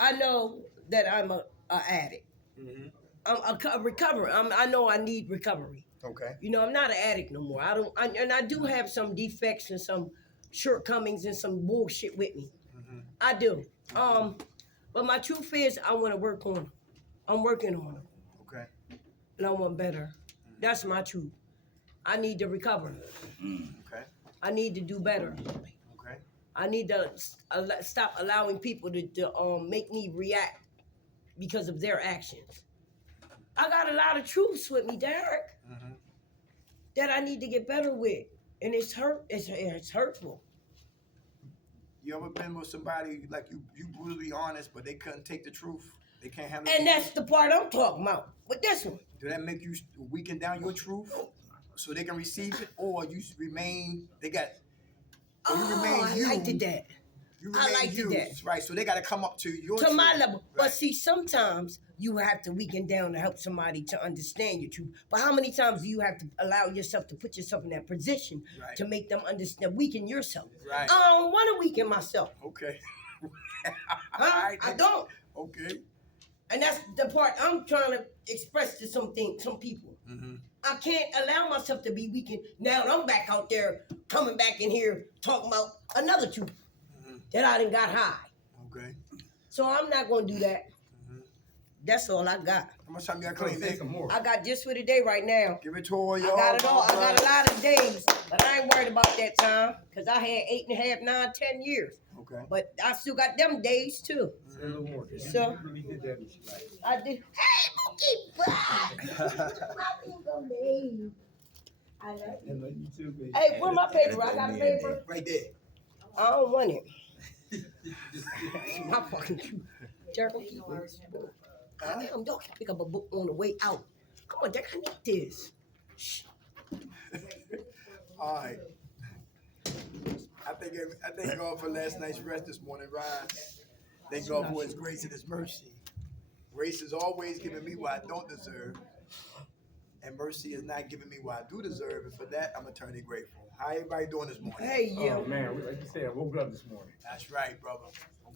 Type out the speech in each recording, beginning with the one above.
I know that I'm a addict. Mm-hmm. I'm a recovery. I know I need recovery. Okay. You know, I'm not an addict no more. And I do have some defects and some shortcomings and some bullshit with me. Mm-hmm. I do. But my truth is, I want to work on 'em. I'm working on them, Okay. and I want better. That's my truth. I need to recover. Okay. I need to do better. Okay. I need to stop allowing people to make me react because of their actions. I got a lot of truths with me, Derek, Mm-hmm. that I need to get better with, and it's hurt. It's hurtful. You ever been with somebody like you brutally honest, but they couldn't take the truth? They can't handle And the that's truth? the part I'm talking about. With this one, Do that make you weaken down your truth so they can receive it, or you remain? They got. Or you remain I you. liked it that. You I remain liked you, it that. right? So they got to come up to your To truth. my level. Right. But see, sometimes you have to weaken down to help somebody to understand your truth. But how many times do you have to allow yourself to put yourself in that position Right. to make them understand, weaken yourself? Right. I don't want to weaken myself. Okay. Huh? I don't. Okay. And that's the part I'm trying to express to some people. Mm-hmm. I can't allow myself to be weakened. Now I'm back out there, coming back in here, talking about another truth that I done got high. Okay. So I'm not going to do that. Mm-hmm. That's all I got. How much time you got to claim, Nick? I got just for the day right now. Give it to all I y'all. got it all. I got a lot of days, but I ain't worried about that time because I had 8.5, 9, 10 years. Okay. But I still got them days too. So I did. Hey, Mookie, I love you. Hey, where my paper? I got a paper. Right there. I don't want it. My fucking truth. Derek, I'm keeping this. Goddamn, y'all can pick up a book on the way out. Come on, Derek, I need this. Shh. All right. I thank God for last night's rest this morning, Ryan. Thank God for His grace and His mercy. Grace is always giving me what I don't deserve, and mercy is not giving me what I do deserve. And for that, I'm eternally grateful. How everybody doing this morning? Hey, yeah. Oh man, like you said, I woke up this morning. That's right, brother.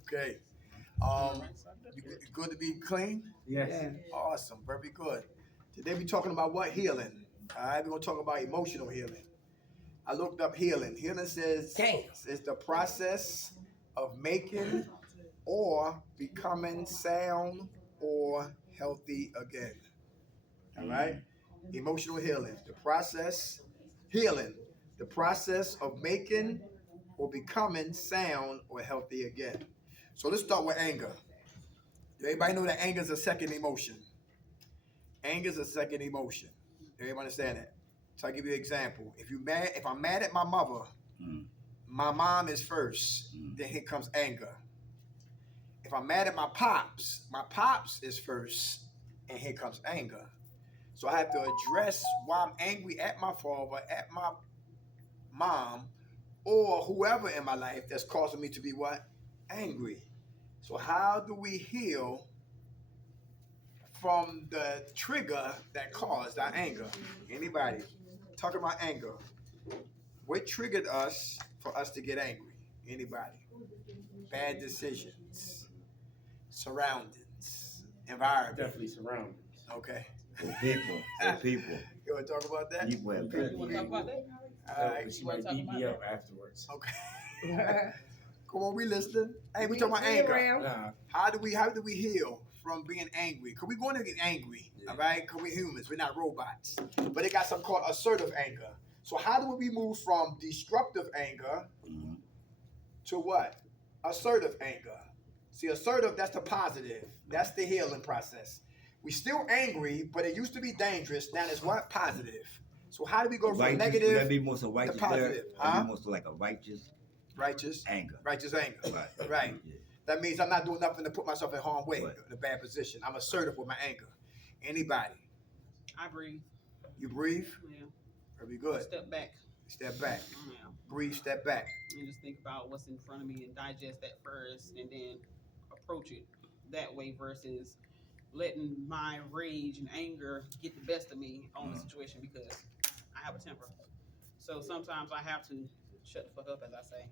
Okay. You good to be clean? Yes. Yeah. Awesome. Very good. Today we're talking about what? Healing. All right, we're going to talk about emotional healing. I looked up healing. Healing says it's the process of making or becoming sound or healthy again. All right? Emotional healing. The process, healing. The process of making or becoming sound or healthy again. So let's start with anger. Everybody know that anger is a second emotion. Anger is a second emotion. Everybody understand that? So I'll give you an example. If I'm mad at my mother, my mom is first. Then here comes anger. If I'm mad at my pops is first, and here comes anger. So I have to address why I'm angry at my father, at my mom, or whoever in my life that's causing me to be what? Angry. So how do we heal from the trigger that caused our anger? Anybody? Talking about anger. What triggered us for us to get angry? Anybody? Bad decisions, surroundings, environment. Definitely surroundings. Okay. People. You want to talk about that? People and You people. want to talk about that? All right. She might beat me up afterwards. Okay. Come on, we listening. Hey, we talking about anger. Nah, How do we heal from being angry? Because we're going to get angry, all right? Because we're humans, we're not robots. But it got something called assertive anger. So how do we move from destructive anger to what? Assertive anger. See, assertive, that's the positive. That's the healing process. We still angry, but it used to be dangerous. Now it's what? Positive. So how do we go from Righteous, negative would that be more so righteous to positive? there? Huh? That'd be more so like a righteous anger. Righteous anger. Right. Right. Yeah. That means I'm not doing nothing to put myself in harm's way, Right. in a bad position. I'm assertive with my anger. Anybody? I breathe. You breathe? Yeah. Very good. Step back. Step back. Yeah. Breathe, step back. And just think about what's in front of me and digest that first and then approach it that way versus letting my rage and anger get the best of me on the situation because I have a temper. So sometimes I have to shut the fuck up, as I say,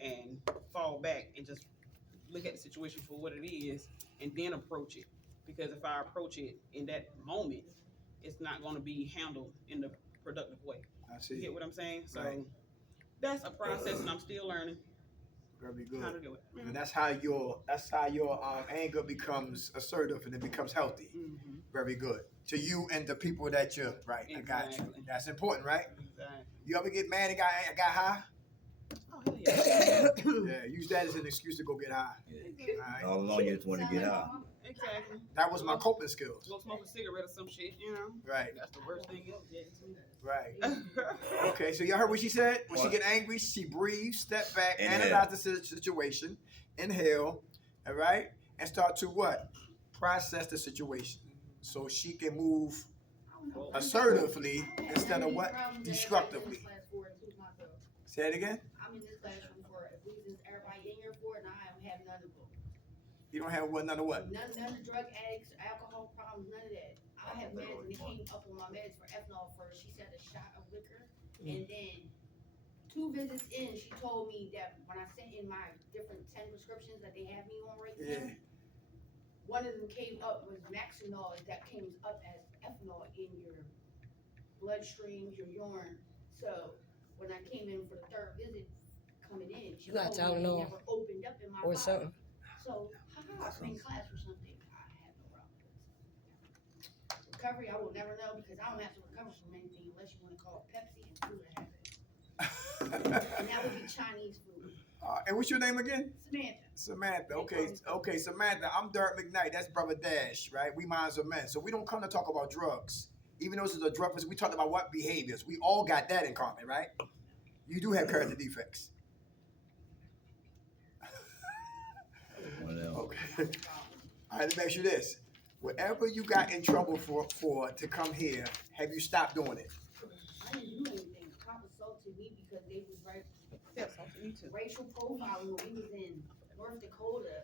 and fall back and just look at the situation for what it is, and then approach it. Because if I approach it in that moment, it's not going to be handled in the productive way. I see. You get what I'm saying? So Right. that's a process, and I'm still learning Very good. how to do it. And that's how your anger becomes assertive and it becomes healthy. Mm-hmm. Very good. To you and the people that you're right. I got you. Exactly. That's important, right? Exactly. You ever get mad and got high? Oh, hell yeah. Yeah, use that as an excuse to go get high. Exactly. All right. All along you just want to get out. Exactly. That was my coping skills. Go smoke a cigarette or some shit, you know? Right. That's the worst thing ever. Right. Okay, so y'all heard what she said? When she get angry, she breathes, step back, analyze the situation, inhale, all right? And start to what? Process the situation. So she can move assertively instead of what? Destructively. Say it again? I'm in this classroom for reasons everybody in here for, and I don't have none of them. You don't have what? None of what? None of drug addicts, alcohol problems, none of that. I have meds, and it came up on my meds for ethanol first. She said a shot of liquor, and then 2 visits in, she told me that when I sent in my different 10 prescriptions that they have me on right now, one of them came up with Maxinol that came up as ethanol in your bloodstream, your urine. So when I came in for the 3rd visit, coming in, she You got told me it Tylenol never opened up in my or body. something. So, I'm in class or something. I have no problem with it. Recovery, I will never know because I don't have to recover from anything unless you want to call Pepsi and food I have it. And that would be Chinese food. And what's your name again? Samantha. Okay, Samantha. I'm Dirk McKnight. That's Brother Dash, right? We minds of men. So we don't come to talk about drugs. Even though this is a drug, we talked about what behaviors. We all got that in common, right? You do have character defects. Okay. All right, let me ask you this. Whatever you got in trouble for to come here, have you stopped doing it? I didn't do anything. The cop assaulted me because they was racial profiling when we was in North Dakota.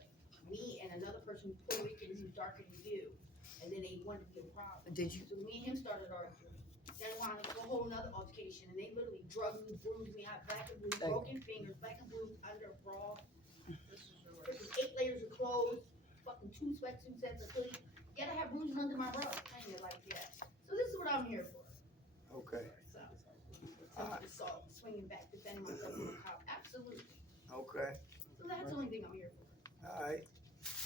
Me and another person who's Puerto Rican who's darker than you. And then they wanted to be a problem. Did you? So me and him started arguing. Then wound up a whole nother altercation, and they literally drugged me, bruised me. I had black and blue, broken fingers, black and blue under a bra. Freaking 8 layers of clothes, fucking 2 sweatsuit sets of hoodie. Yet I have bruises under my bra, hanging like that. So this is what I'm here for. Okay. So, assault, swinging back, defending myself from a cop. Absolutely. Okay. So that's the only thing I'm here for. All right.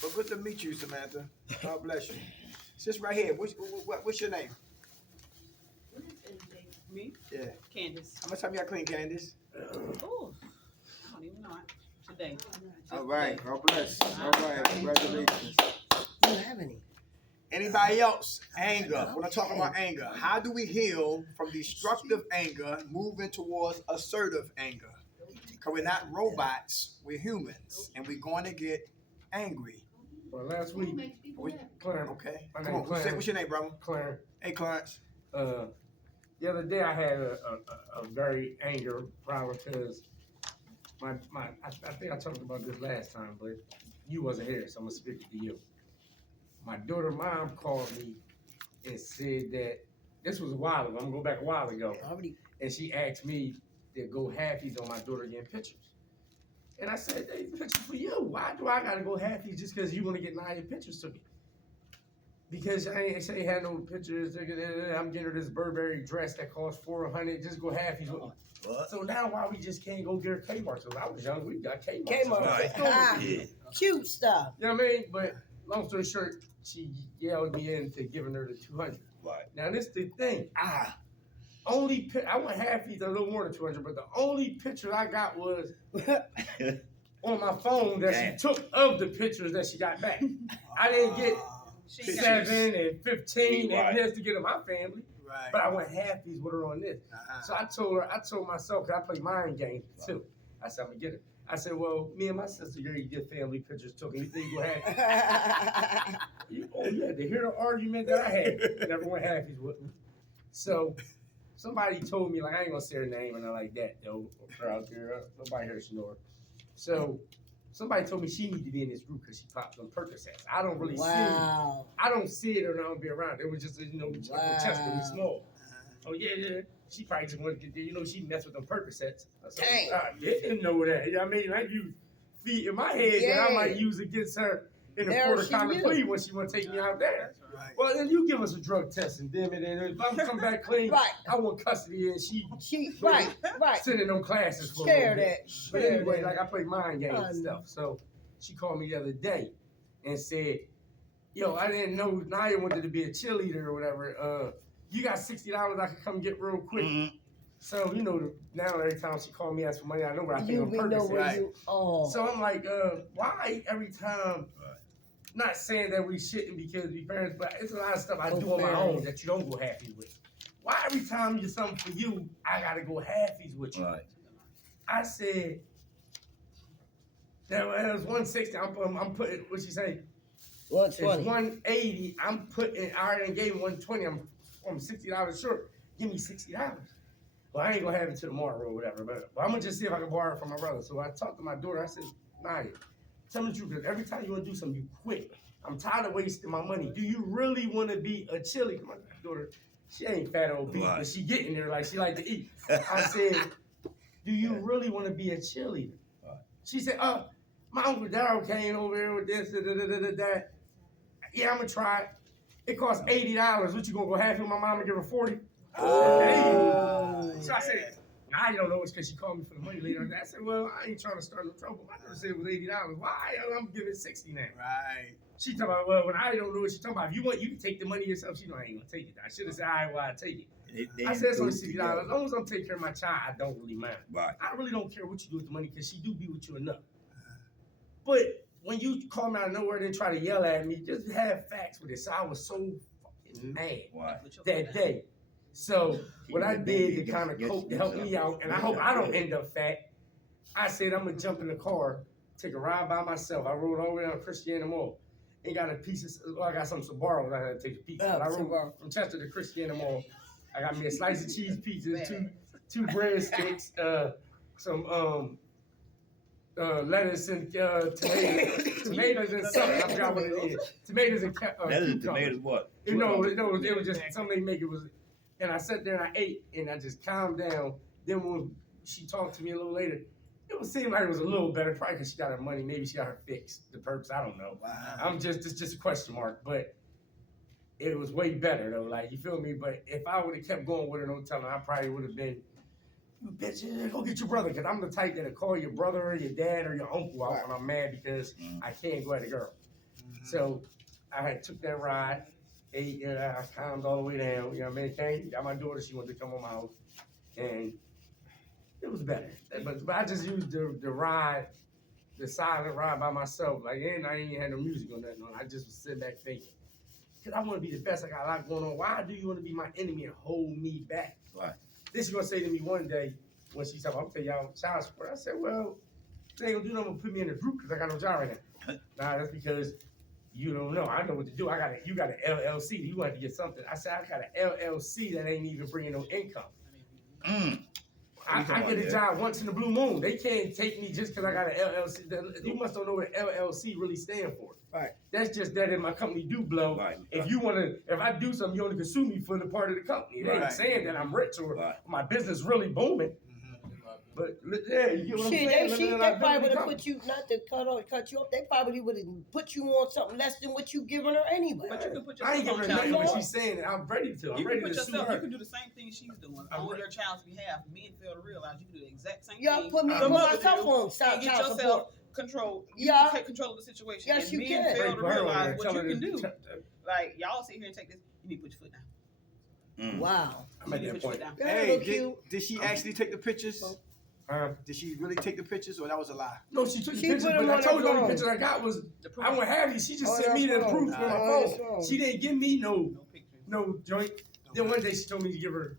Well, good to meet you, Samantha. God bless you. Sis, right here. What's your name? What is anything? Me? Yeah. Candace. How much time you got clean, Candace? Oh, I don't even know it. Today. All right. God bless. All right. Congratulations. You don't have any. Anybody else? Anger. When I talk about anger, how do we heal from destructive anger, moving towards assertive anger? Because we're not robots, we're humans, and we're going to get angry. Well, last What week, makes people happy? Clarence. Okay. My Come name on. Clarence. What's your name, brother? Clarence. Hey, Clarence. The other day I had a very anger problem because I think I talked about this last time, but you wasn't here, so I'm gonna speak to you. My daughter's mom called me and said that this was a while ago. I'm gonna go back a while ago, and she asked me to go halfies on my daughter getting pictures. And I said, "Hey, pictures for you. Why do I gotta go halfies just because you want to get 90 pictures to me?" Because I ain't say had no pictures. I'm getting her this Burberry dress that costs $400. Just go halfies with me. What? So now why we just can't go get her Kmart? So I was young, we got Kmart. Kmart. Yeah. Cute stuff. You know what I mean? But long story short, she yelled me into giving her the 200. Right. Now this the thing. I went halfies a little more than 200, but the only picture I got was on my phone that she took of the pictures that she got back. I didn't get 7 and 15 and this to get in my family. Right. But I went halfies with her on this. So I told myself, because I play mind games too. I said, I'm going to get it. I said, well, me and my sister already get family pictures took. You think you go halfies? Oh, yeah, to hear the argument that I had, never went halfies with me. So somebody told me, like, I ain't going to say her name and I like that, though. Her out there, nobody here should know her. So somebody told me she need to be in this group because she popped them Percocets. I don't really see it. I don't see it or I don't be around. It was just, chest really small. Oh, yeah. She probably just wanted to get there. She messed with them Percocets. I said, I didn't know that. You know what I mean? Like you feet in my head that I might use against her in the court of common plea when she want to take me out there. Right. Well, then you give us a drug test and damn it, and if I'm come back clean, Right. I want custody and she right. sitting in them classes for Share a little bit. that. But Share anyway, that. like I play mind games and stuff. So she called me the other day and said, yo, I didn't know Naya wanted to be a cheerleader or whatever. You got $60 I could come get real quick. Mm-hmm. So, you know, now every time she called me asking for money, I know what I think You on be purpose. know where Right. you So I'm like, why every time, not saying that we shouldn't because we parents, but it's a lot of stuff I do on my own that you don't go halfies with. Why every time you something for you, I gotta go halfies with you? Right. I said, that was 160. I'm putting, what she say? It's 120. 180. I'm putting, I already gave him 120. I'm $60 short. Give me $60. Well, I ain't gonna have it till tomorrow or whatever, but I'm gonna just see if I can borrow it from my brother. So I talked to my daughter. I said, Naya, tell me the truth, because every time you wanna do something, you quit. I'm tired of wasting my money. Do you really wanna be a cheerleader? My daughter, she ain't fat or obese, but she getting there like she like to eat. I said, do you really wanna be a cheerleader? She said, my Uncle Darryl came over here with this, that. Yeah, I'm gonna try it. It costs $80. What you gonna go half with my mom and give her 40? So I said, nah, you don't know it's because she called me for the money later. I said, well, I ain't trying to start no trouble. I never said it was $80. Why? I'm giving 60 now. Right. She talking about, well, when I don't know what she talking about. If you want, you can take the money yourself. She know I ain't gonna take it. I should have said, all right, well, I take it. I said, it's only $60. As long as I'm taking care of my child, I don't really mind. Right. I really don't care what you do with the money because she do be with you enough. But when you call me out of nowhere and try to yell at me, just have facts with it. So I was so fucking mad that day. So what I did to kind of cope to help me out, and I hope I don't end up fat, I said I'm gonna jump in the car, take a ride by myself. I rode all the way down to Christiana Mall. Ain't got a piece of, well, I got some Sbarros. I had to take a piece. But I rode from Chester to Christiana Mall. I got me a slice of cheese pizza, two breadsticks, some lettuce and tomatoes and something. I forgot what it is. Tomatoes and Lettuce, tomatoes, what? It was just something they make. It was, and I sat there and I ate and I just calmed down. Then when she talked to me a little later, it would seem like it was a little better, probably because she got her money. Maybe she got her fix, the perks. I don't know. Wow. It's just a question mark, but it was way better though. Like, you feel me? But if I would have kept going with her, no telling, I probably would have been, you bitch, go get your brother, because I'm the type that'll call your brother or your dad or your uncle out when I'm mad because I can't go at a girl. So I had took that ride, ate, I calmed all the way down. You know what I mean? Came, got my daughter, she wanted to come on my house, and it was better. But I just used the ride, the silent ride by myself. Like, and I ain't had no music or nothing on. I just was sitting back thinking, because I want to be the best. I got a lot going on. Why do you want to be my enemy and hold me back? Right. This is gonna say to me one day when she's talking, I'm telling y'all child support. I said, well, they ain't gonna do nothing but put me in a group because I got no job right now. Nah, that's because you don't know. I know what to do. You got an LLC. You want to get something. I said, I got an LLC that ain't even bringing no income. I get a job once in the blue moon. They can't take me just because I got an LLC. You must don't know what LLC really stand for. Right. That's just that in my company do blow. Right. If I do something, you only can sue me for the part of the company. They ain't saying that I'm rich or my business really booming. But yeah, you get what I'm saying? They probably would have put you, not to cut you off, they probably would have put you on something less than what you giving her anyway. But you can put yourself I ain't giving her nothing, on but she's saying it. I'm ready to. I'm ready to sue her. You can do the same thing she's doing on your child's behalf. Men fail to realize you can do the exact same Y'all thing. put myself on and get yourself control. You can take control of the situation. Yes, and you men can. fail to realize what you can do. Like, y'all sit here and take this. You need to put your foot down. Wow. I'm at that point. Hey, did she actually take the pictures? Did she really take the pictures, or that was a lie? No, she took the pictures, but I told you the only pictures I got was, I wouldn't have you. She just sent me the proof on my phone. She didn't give me no joint. Then one day she told me to give her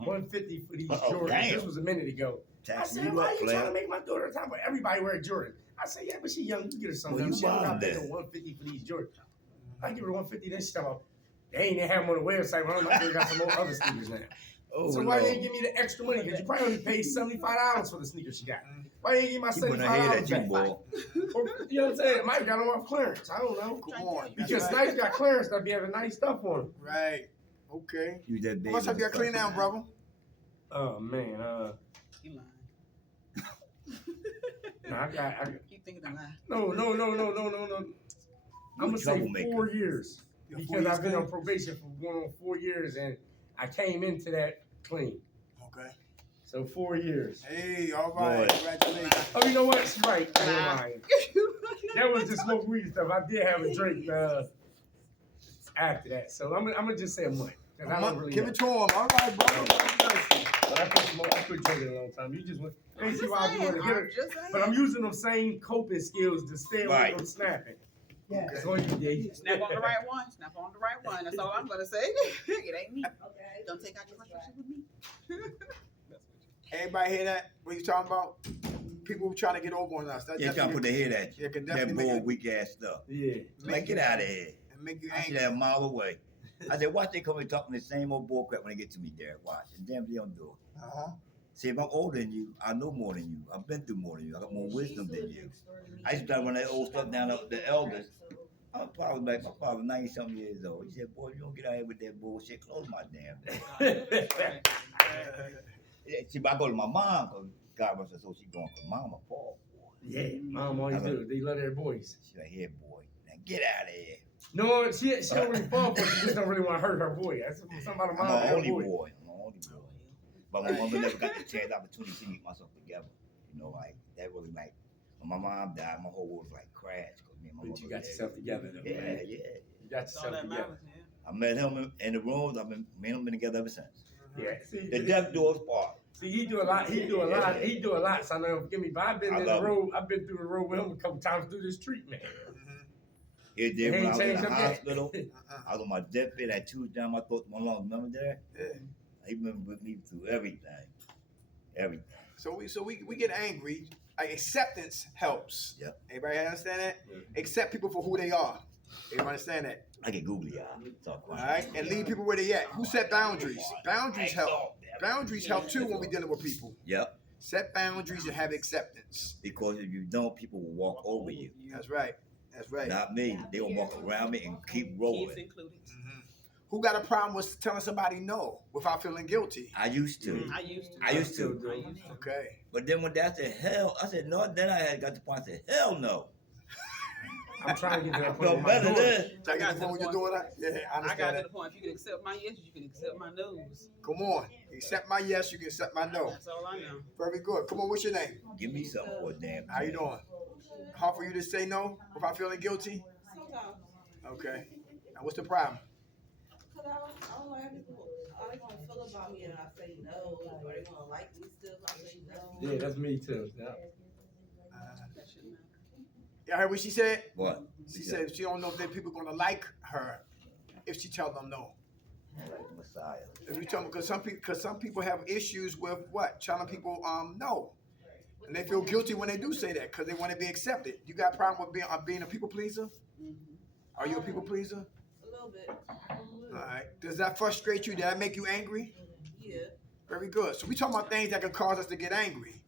$150 for these Jordans. This was a minute ago. I said, why are you trying to make my daughter a time where everybody wear Jordan? I said, yeah, but she young. You get her something. She don't pay no $150 for these Jordans. I give her $150. Then she talking about, they ain't have them on the website. Well, my daughter got some more other sneakers now. So why didn't you give me the extra money? Because you probably only paid $75 for the sneakers she got. Why didn't you give me my $75 back? Or, you know what I'm saying? It might have got them off clearance. I don't know. Come on. Because Snipes got clearance that be having nice stuff on them. Right. Okay. You that How much have you got clean down, brother? Oh, man. You lying. I Keep thinking that lie. no. I'm gonna say troublemaker. 4 years You're 4 because years I've been clean? on probation for going on 4 years, and I came into that clean. Okay. So 4 years. Hey, all right. Boy. Congratulations. Oh, you know what? She's right. Never Nah. mind. That was just smoke weed stuff. I did have a drink after that, so I'm gonna just say a month. 'Cause I don't really Give know. it to him. All right, bro. But I quit drinking a long time. You just went. I'm See just why I do want to get saying. it. But I'm using them same coping skills to stay away Right. from snapping. Yeah. That's all you did. Snap on the right one. Snap on the right one. That's all I'm gonna say. It ain't me. Okay. Don't take out your frustration with me. Everybody hear that? What you talking about? People trying to get over on us. That Yeah, trying to put their head at you. Yeah, can That definitely bull make weak ass stuff. Yeah. Like, get out of here. and make you I see angry. that a mile away. I said, watch they come and talking the same old bull crap when they get to me, Derek. Watch. And damn, they don't do it. Uh-huh. See, if I'm older than you, I know more than you. I've been through more than you. I got more wisdom than you. I used to try to run that old stuff down the elders. I'm probably like, my father 90-something years old. He said, boy, if you don't get out here with that bullshit, close my damn thing. Yeah, see, but I go to my mom, because God rest her soul, she going, because mama, Paul, boy. Yeah, mom always do. They love their boys. She's like, here, boy, now get out of here. No, she don't really fall, but she just don't really want to hurt her boy. That's something about a I'm mom an and only her boy. boy. I'm an only boy. But my mother never got the chance, opportunity to get myself together. You know, like, that really, like, when my mom died, my whole world was like crashed. Cause me and my But mother you got was yourself together, though, there. man. Yeah. You got That's all yourself that together. matters, man. I met him in the rooms. Me and him been together ever since. Yeah. See, The death doors part. See, he do a lot. He do a lot. He do a lot. So I know, forgive me, but I've been I in the love road. I've been through the road with him a couple times through this treatment. He did when I was in changed the him yet. hospital. I was on my deathbed. I had 2 down my throat, my lungs. Remember that? Yeah. He been with me through everything. Everything. So we get angry. Acceptance helps. Yep. Everybody understand that? Yeah. Accept people for who they are. Everybody understand that? I get googly eyed. Talk All right, and leave people where they at. Who set boundaries? Boundaries help. Boundaries help too when we dealing with people. Yep. Set boundaries and have acceptance. Because if you don't, people will walk over you. That's right. That's right. Not me. They will walk around me and keep Kids rolling. included. Who got a problem with telling somebody no without feeling guilty? I used to. I used to. I used to. I used to. Okay. But then when that said hell, I said no. Then I had got to the point. I said hell no. I'm trying to get to that I point. felt with my better daughter. then. Take it before you're doing that? Yeah, I I understand got to that. the point. If you can accept my yes, you can accept my no's. Come on. Accept my yes, you can accept my no. That's all I know. Very good. Come on, what's your name? Give me something for a damn. How you doing? Hard for you to say no without feeling guilty? Sometimes. Okay. Now what's the problem? Cause I don't know how people, how they gonna feel about me and I say no, or they gonna like me still if I say no. Yeah, that's me too. Yeah. That shouldn't matter. Y'all heard what she said? What? She said she don't know if that people gonna like her if she tell them no. Like the Messiah. If you tell them, because some people have issues with what? Telling people no. And they feel guilty when they do say that because they want to be accepted. You got a problem with being a people pleaser? Are you a people pleaser? A little bit. All right. Does that frustrate you? Did that make you angry? Yeah. Very good. So we talking about things that can cause us to get angry.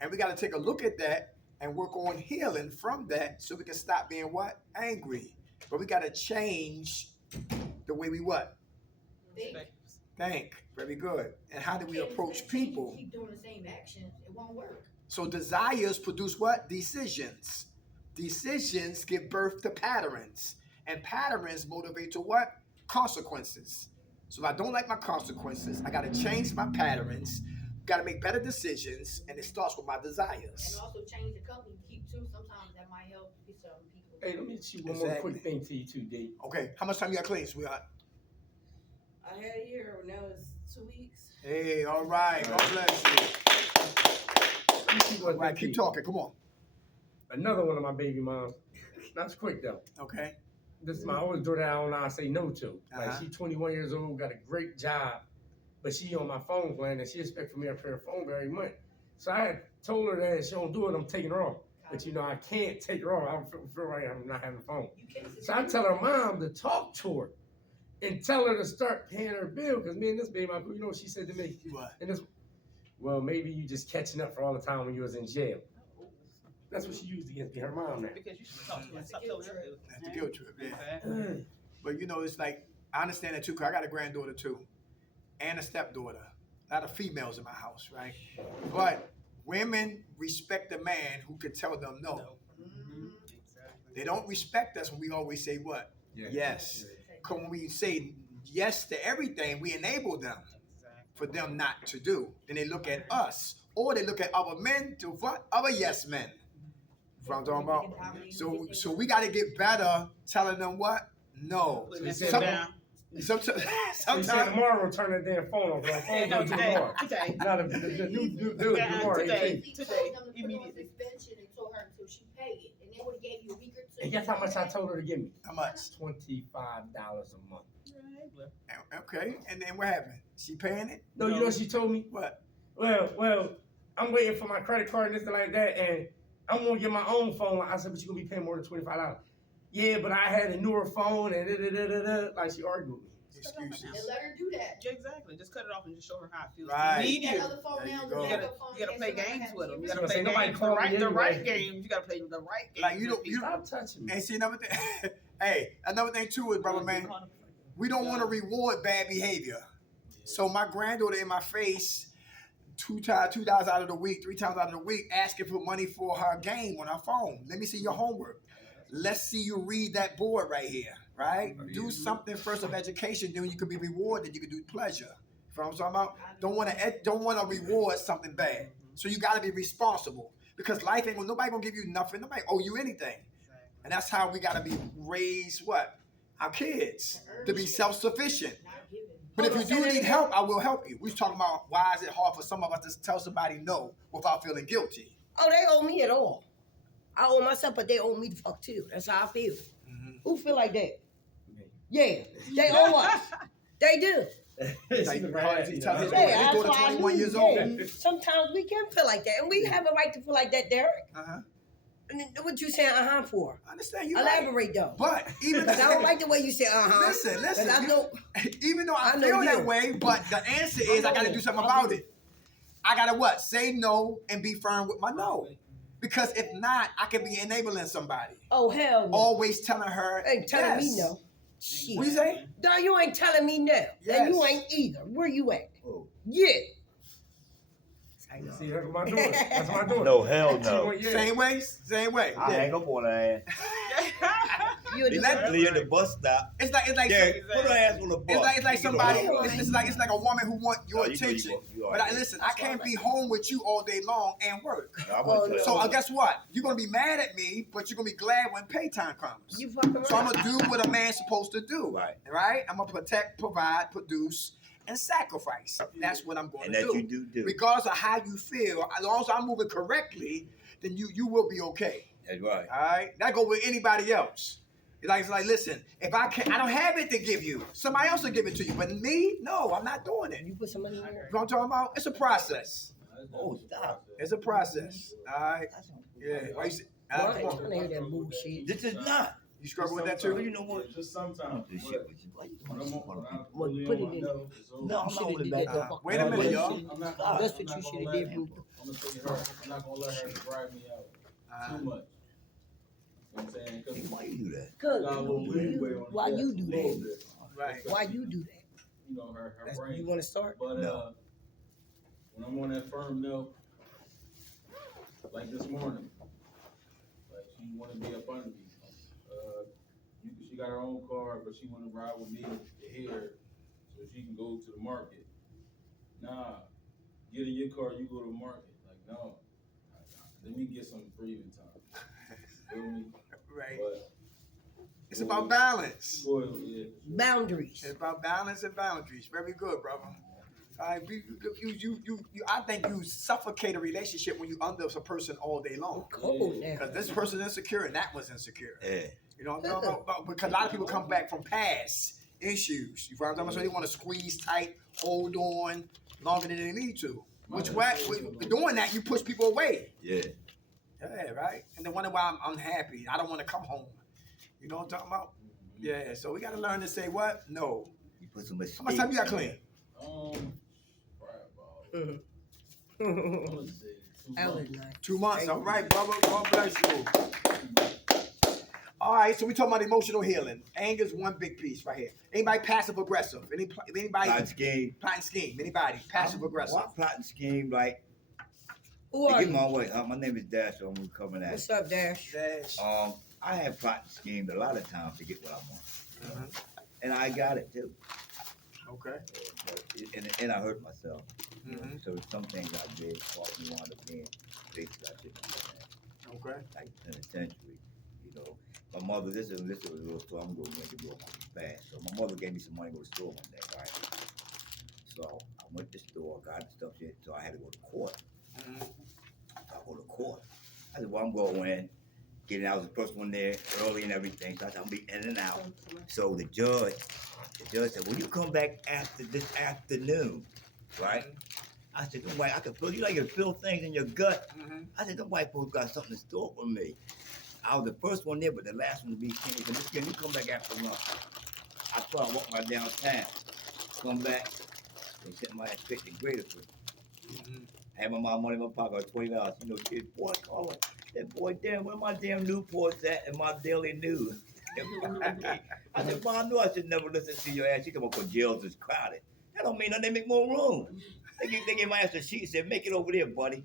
And we got to take a look at that and work on healing from that so we can stop being what? Angry. But we got to change the way we what? Think. Very good. And how do we approach people? Keep doing the same actions, it won't work. So desires produce what? Decisions. Decisions give birth to patterns. And patterns motivate to what? Consequences. So if I don't like my consequences, I got to change my patterns, got to make better decisions, and it starts with my desires. And also change the company you keep too. Sometimes that might help with some people. Hey, let me shoot one more Exactly. quick thing to you too, Dave. Okay, how much time you got clean, sweetheart? I had a year, now it's 2 weeks. Hey, all right. God bless you. Let me shoot one All right, thing to keep you. talking. Come on. Another one of my baby moms. That's quick though. Okay. This is my oldest daughter. I don't know how to say no to. Like Uh-huh. she's 21 years old, got a great job, but she on my phone plan and she expects for me to pay her phone very much. So I had told her that if she don't do it, I'm taking her off. But you know, I can't take her off. I don't feel right. I'm not having a phone. You can't So I tell her mom to talk to her and tell her to start paying her bill. Because me and this baby, you know what she said to me? What? And this, well, maybe you just catching up for all the time when you was in jail. That's what she used against me, her mom now. Because you should talk to her and stop telling her to. That's the guilt trip, yeah. Exactly. But you know, it's like, I understand that too, because I got a granddaughter too, and a stepdaughter. A lot of females in my house, right? But Women respect a man who can tell them no. Exactly. They don't respect us when we always say what? Yeah. Yes. Because when we say yes to everything, we enable them for them not to do. Then they look at us, or they look at other men to what? Other yes men. That's what I'm talking about. So we got to get better telling them what? No. Putting that So foot down. Sometimes He said tomorrow we'll turn that damn phone off. Phone No, don't do today. tomorrow. Today. Not the new dude Yeah, tomorrow. today. He told them to put on suspension and told her until she paid it, and they would have gave you a week or two. And guess how much I told her to give me? how much? $25 a month. Okay, and then what happened? She paying it? No, you know what she told me? What? Well, I'm waiting for my credit card and this and like that, and I'm gonna get my own phone. I said, but you're gonna be paying more than $25. Yeah, but I had a newer phone and like she argued with me. Excuses. And let her do that. Yeah, exactly. Just cut it off and just show her how it feels. Right. To need That you. other phone There now, you the go. backup phone, You gotta play games with them. You gotta So play nobody games. call me The right anyway. games. You gotta play the right games. Like you Stop touching me. and see another thing. Hey, another thing too is, brother man, we don't want to reward bad behavior. So my granddaughter in my face, 2 times out of the week, 3 times out of the week, asking for money for her game on her phone. Let me see your homework. Let's see you read that board right here, right? Do something first of education, then you can be rewarded. You can do pleasure. You know what I'm talking about? Don't want to reward something bad. So you got to be responsible because life ain't nobody gonna give you nothing. Nobody owe you anything, and that's how we got to be raised. What? Our kids to be self-sufficient. But if you do need help, I will help you. We was talking about why is it hard for some of us to tell somebody no without feeling guilty. Oh, they owe me at all. I owe myself, but they owe me the fuck too. That's how I feel. Who feel like that? Yeah, they owe us. They do. She look right at He me, tell you his know? daughter, Yeah, his that's daughter why I 21 knew, years yeah. old. Sometimes we can feel like that, and we have a right to feel like that, Derek. Uh-huh. And then what you saying for? I understand you. Elaborate though. But even Because I don't like the way you say listen, And I you- know even though I I know feel that you. way, but the answer is I got to do something about it. I got to what? Say no and be firm with my no. Because if not, I could be enabling somebody. Oh hell no. Always telling her. Ain't telling me yes. no. Shit. What you say? No, you ain't telling me no. Yes. And you ain't either. Where you at? Oh. Yeah. See, that's my daughter. That's my daughter. No, hell no. 21 years. Same way, same way. I hang up on her ass. You a They different- let me at the bus stop. It's like Yeah, put her ass on the bus. it's like somebody. Yeah. It's like a woman who want your No, you know you attention. go- you But already- listen, I can't be home with you all day long and work. I Oh, want to no. So guess what? You're gonna be mad at me, but you're gonna be glad when pay time comes. You fucking right. So I'm gonna do what a man's supposed to do. Right. Right? I'm gonna protect, provide, produce, and sacrifice. That's what I'm going And to that do. you do. Regardless of how you feel, as long as I'm moving correctly, then you will be okay. That's right. All right? That go with anybody else. It's like, listen, if I don't have it to give you. Somebody else will give it to you. But me, no, I'm not doing it. You put some money in there? You know what I'm talking about? It's a process. Oh, stop. It's a process. All right? Yeah. Why you say, Boy, I come ain't on. trying to hear that bullshit. This is not. You struggle with that Well, too? you know what? Just sometimes. This but shit with you. Why you when doing I'm this on- for the when people? I'm Well, really put on it my in. nose, it's over. No, I'm You not shoulda with did that. that. Wait a minute, y'all. I'm not, Stop. That's what I'm you not shoulda gonna did, let- boo. I'm gonna tell you her. I'm not gonna let her drive me out too much. You know what I'm saying? 'Cause Hey, why you do that? Cause got a little leeway on why the you gas do a little that? bit. Right. Why you do that? You know, her That's, brain. you want to start? But No. when I'm on that firm no, like this morning, like she wanna be up under me. She got her own car, but she wanna ride with me to here so she can go to the market. Nah, get in your car, you go to the market. Like, no, let me get some breathing time. Feel me? Right. But It's about balance. boy, yeah. Boundaries. It's about balance and boundaries. Very good, brother. I think you suffocate a relationship when you under a person all day long. Cold now. Because this person's insecure and that one's insecure. Yeah. You know what I'm talking about? Because a lot of people come back from past issues. You know what I'm talking about? So they want to squeeze tight, hold on longer than they need to. Which way, doing that, you push people away. Yeah. Yeah, right? And then wonder why I'm unhappy. I don't want to come home. You know what I'm talking about? Yeah, so we got to learn to say what? No. You put some mistakes. How much time you got clean? Probably about, I would say 2 Out months. at night. 2 months. All right, brother. God bless you. All right, so we talking about emotional healing. Anger is one big piece right here. Anybody passive aggressive? Anybody Plot scheme. plotting scheme? Anybody passive aggressive? Well, plotting scheme, like, Who are Get you? my way. My name is Dash. So I'm coming at What's up, Dash? Dash. I have plotted schemed a lot of times to get what I want, and I got it too. Okay. And I hurt myself. Mm-hmm. So some things I did cause me wound up being places I shouldn't have been Okay. at, like penitentiary. You know, my mother. This is a little story. I'm going to make it real fast. So my mother gave me some money to go to the store one day, right? So I went to the store, got stuff shit. So I had to go to court. Mm-hmm. So I go to court. I said, well, I'm going in. Getting out, I was the first one there early and everything. So I said, I'll be in and out. So the judge said, will you come back after this afternoon? Right? I said, don't worry, I can feel, you know, you can feel things in your gut. Mm-hmm. I said, don't worry, folks got something in store for me. I was the first one there, but the last one to be seen. He said, can you come back after lunch? I thought I walked my downtown. Come back. They sent my ass straight to Graterford. I had my mom money in my pocket, $20. You know, kid, boy, call it. That boy, damn, where my damn Newports at and my daily news? I said, Mom, I knew I should never listen to your ass. She come up with jails is crowded. That don't mean nothing, they make more room. They gave my ass a sheet, said, make it over there, buddy.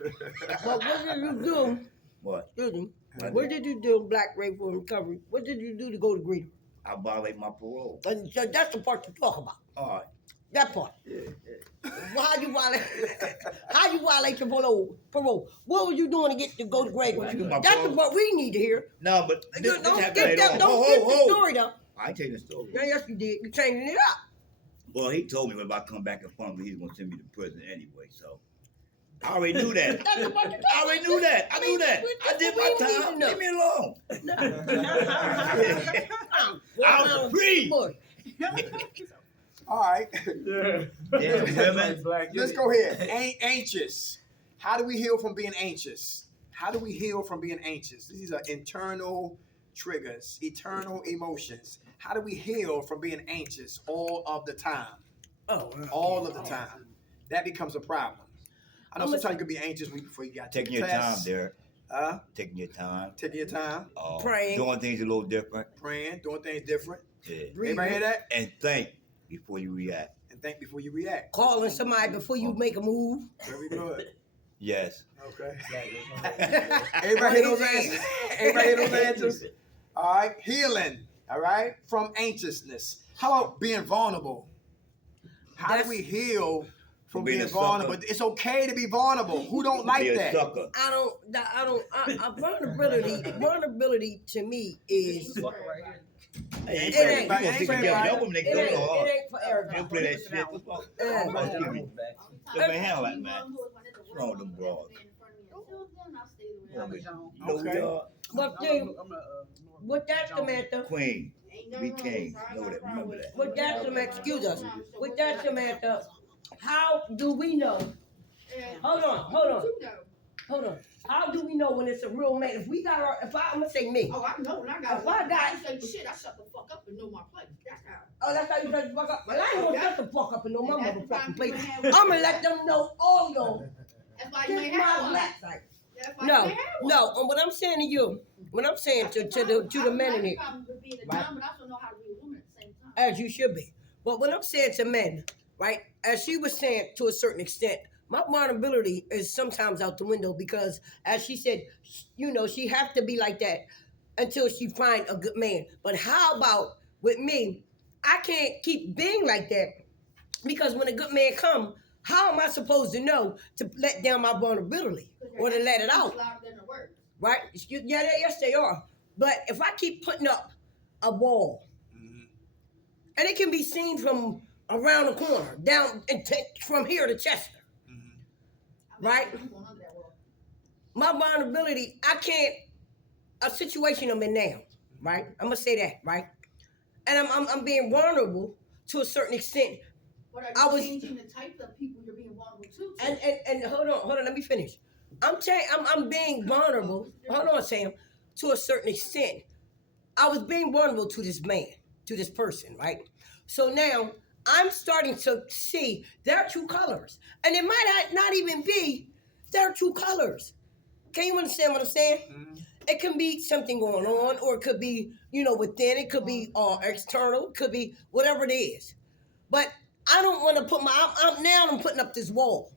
But what did you do? What? Excuse me. What did you do, Black Rainbow Recovery? What did you do to go to Greeter? I violate my parole. And so that's the part you talk about. All right. That part. Yeah. Well, how you violate your parole? What were you doing to get to go to Greater? What you do, my That's parole? the part we need to hear. No, but this Don't happened skip later that. on. Don't Ho, skip ho, the ho. story though. I ain't taking the story. Yeah, yes, you did. You changing it up. Well, he told me when I come back in front of me, he's gonna send me to prison anyway. So I already knew that. That's the part you I already knew that. I knew that. I did my we need time. to know. Leave me alone. I'm I'm free. All right. Yeah. Damn women. Black, Let's go here. Anxious. How do we heal from being anxious? How do we heal from being anxious? These are internal triggers, eternal emotions. How do we heal from being anxious all of the time? Oh, All of the time. That becomes a problem. I know sometimes you could be anxious before you got to Taking your time, Derek. Taking your time. Taking your time, Praying. Doing things a little different. praying, doing things different. Yeah. Everybody hear that? And think before you react. And think before you react. Calling somebody before you make a move. Very good. Yes. Okay. Everybody hear those answers? Everybody hear those answers? All right. Healing. All right. From anxiousness. How about being vulnerable? How do we heal from being vulnerable? Sucker. It's okay to be vulnerable. Who don't like Be a that? sucker. Vulnerability to me is, Hey, It everybody- ain't- you gonna it pick ain't- it up. Y'all gonna make it go ain't hard. for You everybody. don't play that shit. What's wrong? Excuse me. Let me handle that, man. What's wrong with them broads? You know who Okay. you are? But then, with that, Samantha, Queen. Be king. Know that. Remember that. with that, Samantha, excuse us. With that, Samantha, how do we know? Hold on. How do we know when it's a real man? If we got I'm gonna say me. Oh, I know when I got If I got- say shit, I shut the fuck up and know my place. That's how. Oh, that's how you shut the fuck up. Well, I ain't gonna shut the fuck up and know my And that's the motherfucking problem place. you have I'm with- gonna let them know all y'all. That's why you Kiss ain't my have one. black side. That's why No, you ain't have one. no. And what I'm saying to you, what I'm saying to the men in here, Problem with being a Right. dumb, but I also know how to be a woman at the same time. as you should be. But what I'm saying to men, right? As she was saying to a certain extent, my vulnerability is sometimes out the window because, as she said, you know, she have to be like that until she find a good man. But how about with me? I can't keep being like that because when a good man come, how am I supposed to know to let down my vulnerability or to let it out? Louder than the words. Right? Yes, they are. But if I keep putting up a wall, and it can be seen from around the corner, down from here to Chester, right? I'm going under that wall. My vulnerability, I can't. A situation I'm in now, right? I'm gonna say that, right? And I'm being vulnerable to a certain extent. What are I you was- changing the type of people you're being vulnerable to? And hold on, let me finish. I'm being vulnerable. Hold on, Sam. To a certain extent, I was being vulnerable to this man, to this person, right? So now I'm starting to see their true colors, and it might not even be their true colors. Can you understand what I'm saying? It can be something going on, or it could be, you know, within. It could be external. It could be whatever it is. But I don't want to put I'm putting up this wall.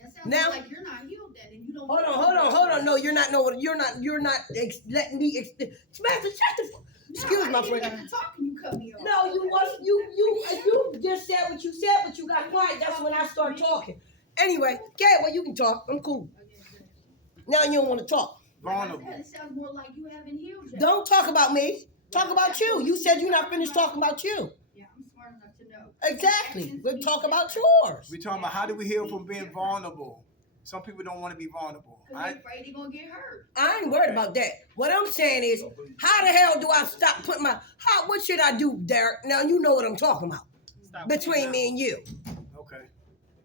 That sounds Now- like you're not healed then, and you don't. Hold on. No, you're not. No, you're not. Letting me. Samantha, excuse my friend. After talking, you cut me off. No, you just said what you said, but you got quiet. That's when I start talking. Anyway, okay, well you can talk. I'm cool. Now you don't want to talk. Vulnerable. It sounds more like you haven't healed yet. Don't talk about me. Talk about you. You said you're not finished talking about you. Yeah, I'm smart enough to know. Exactly. We'll talk about yours. We're talking about how do we heal from being vulnerable. Some people don't want to be vulnerable. Because they're afraid they're going to get hurt. I ain't worried about that. What I'm saying is, how the hell do I stop putting what should I do, Derek? Now you know what I'm talking about. Stop Between me and you. Okay.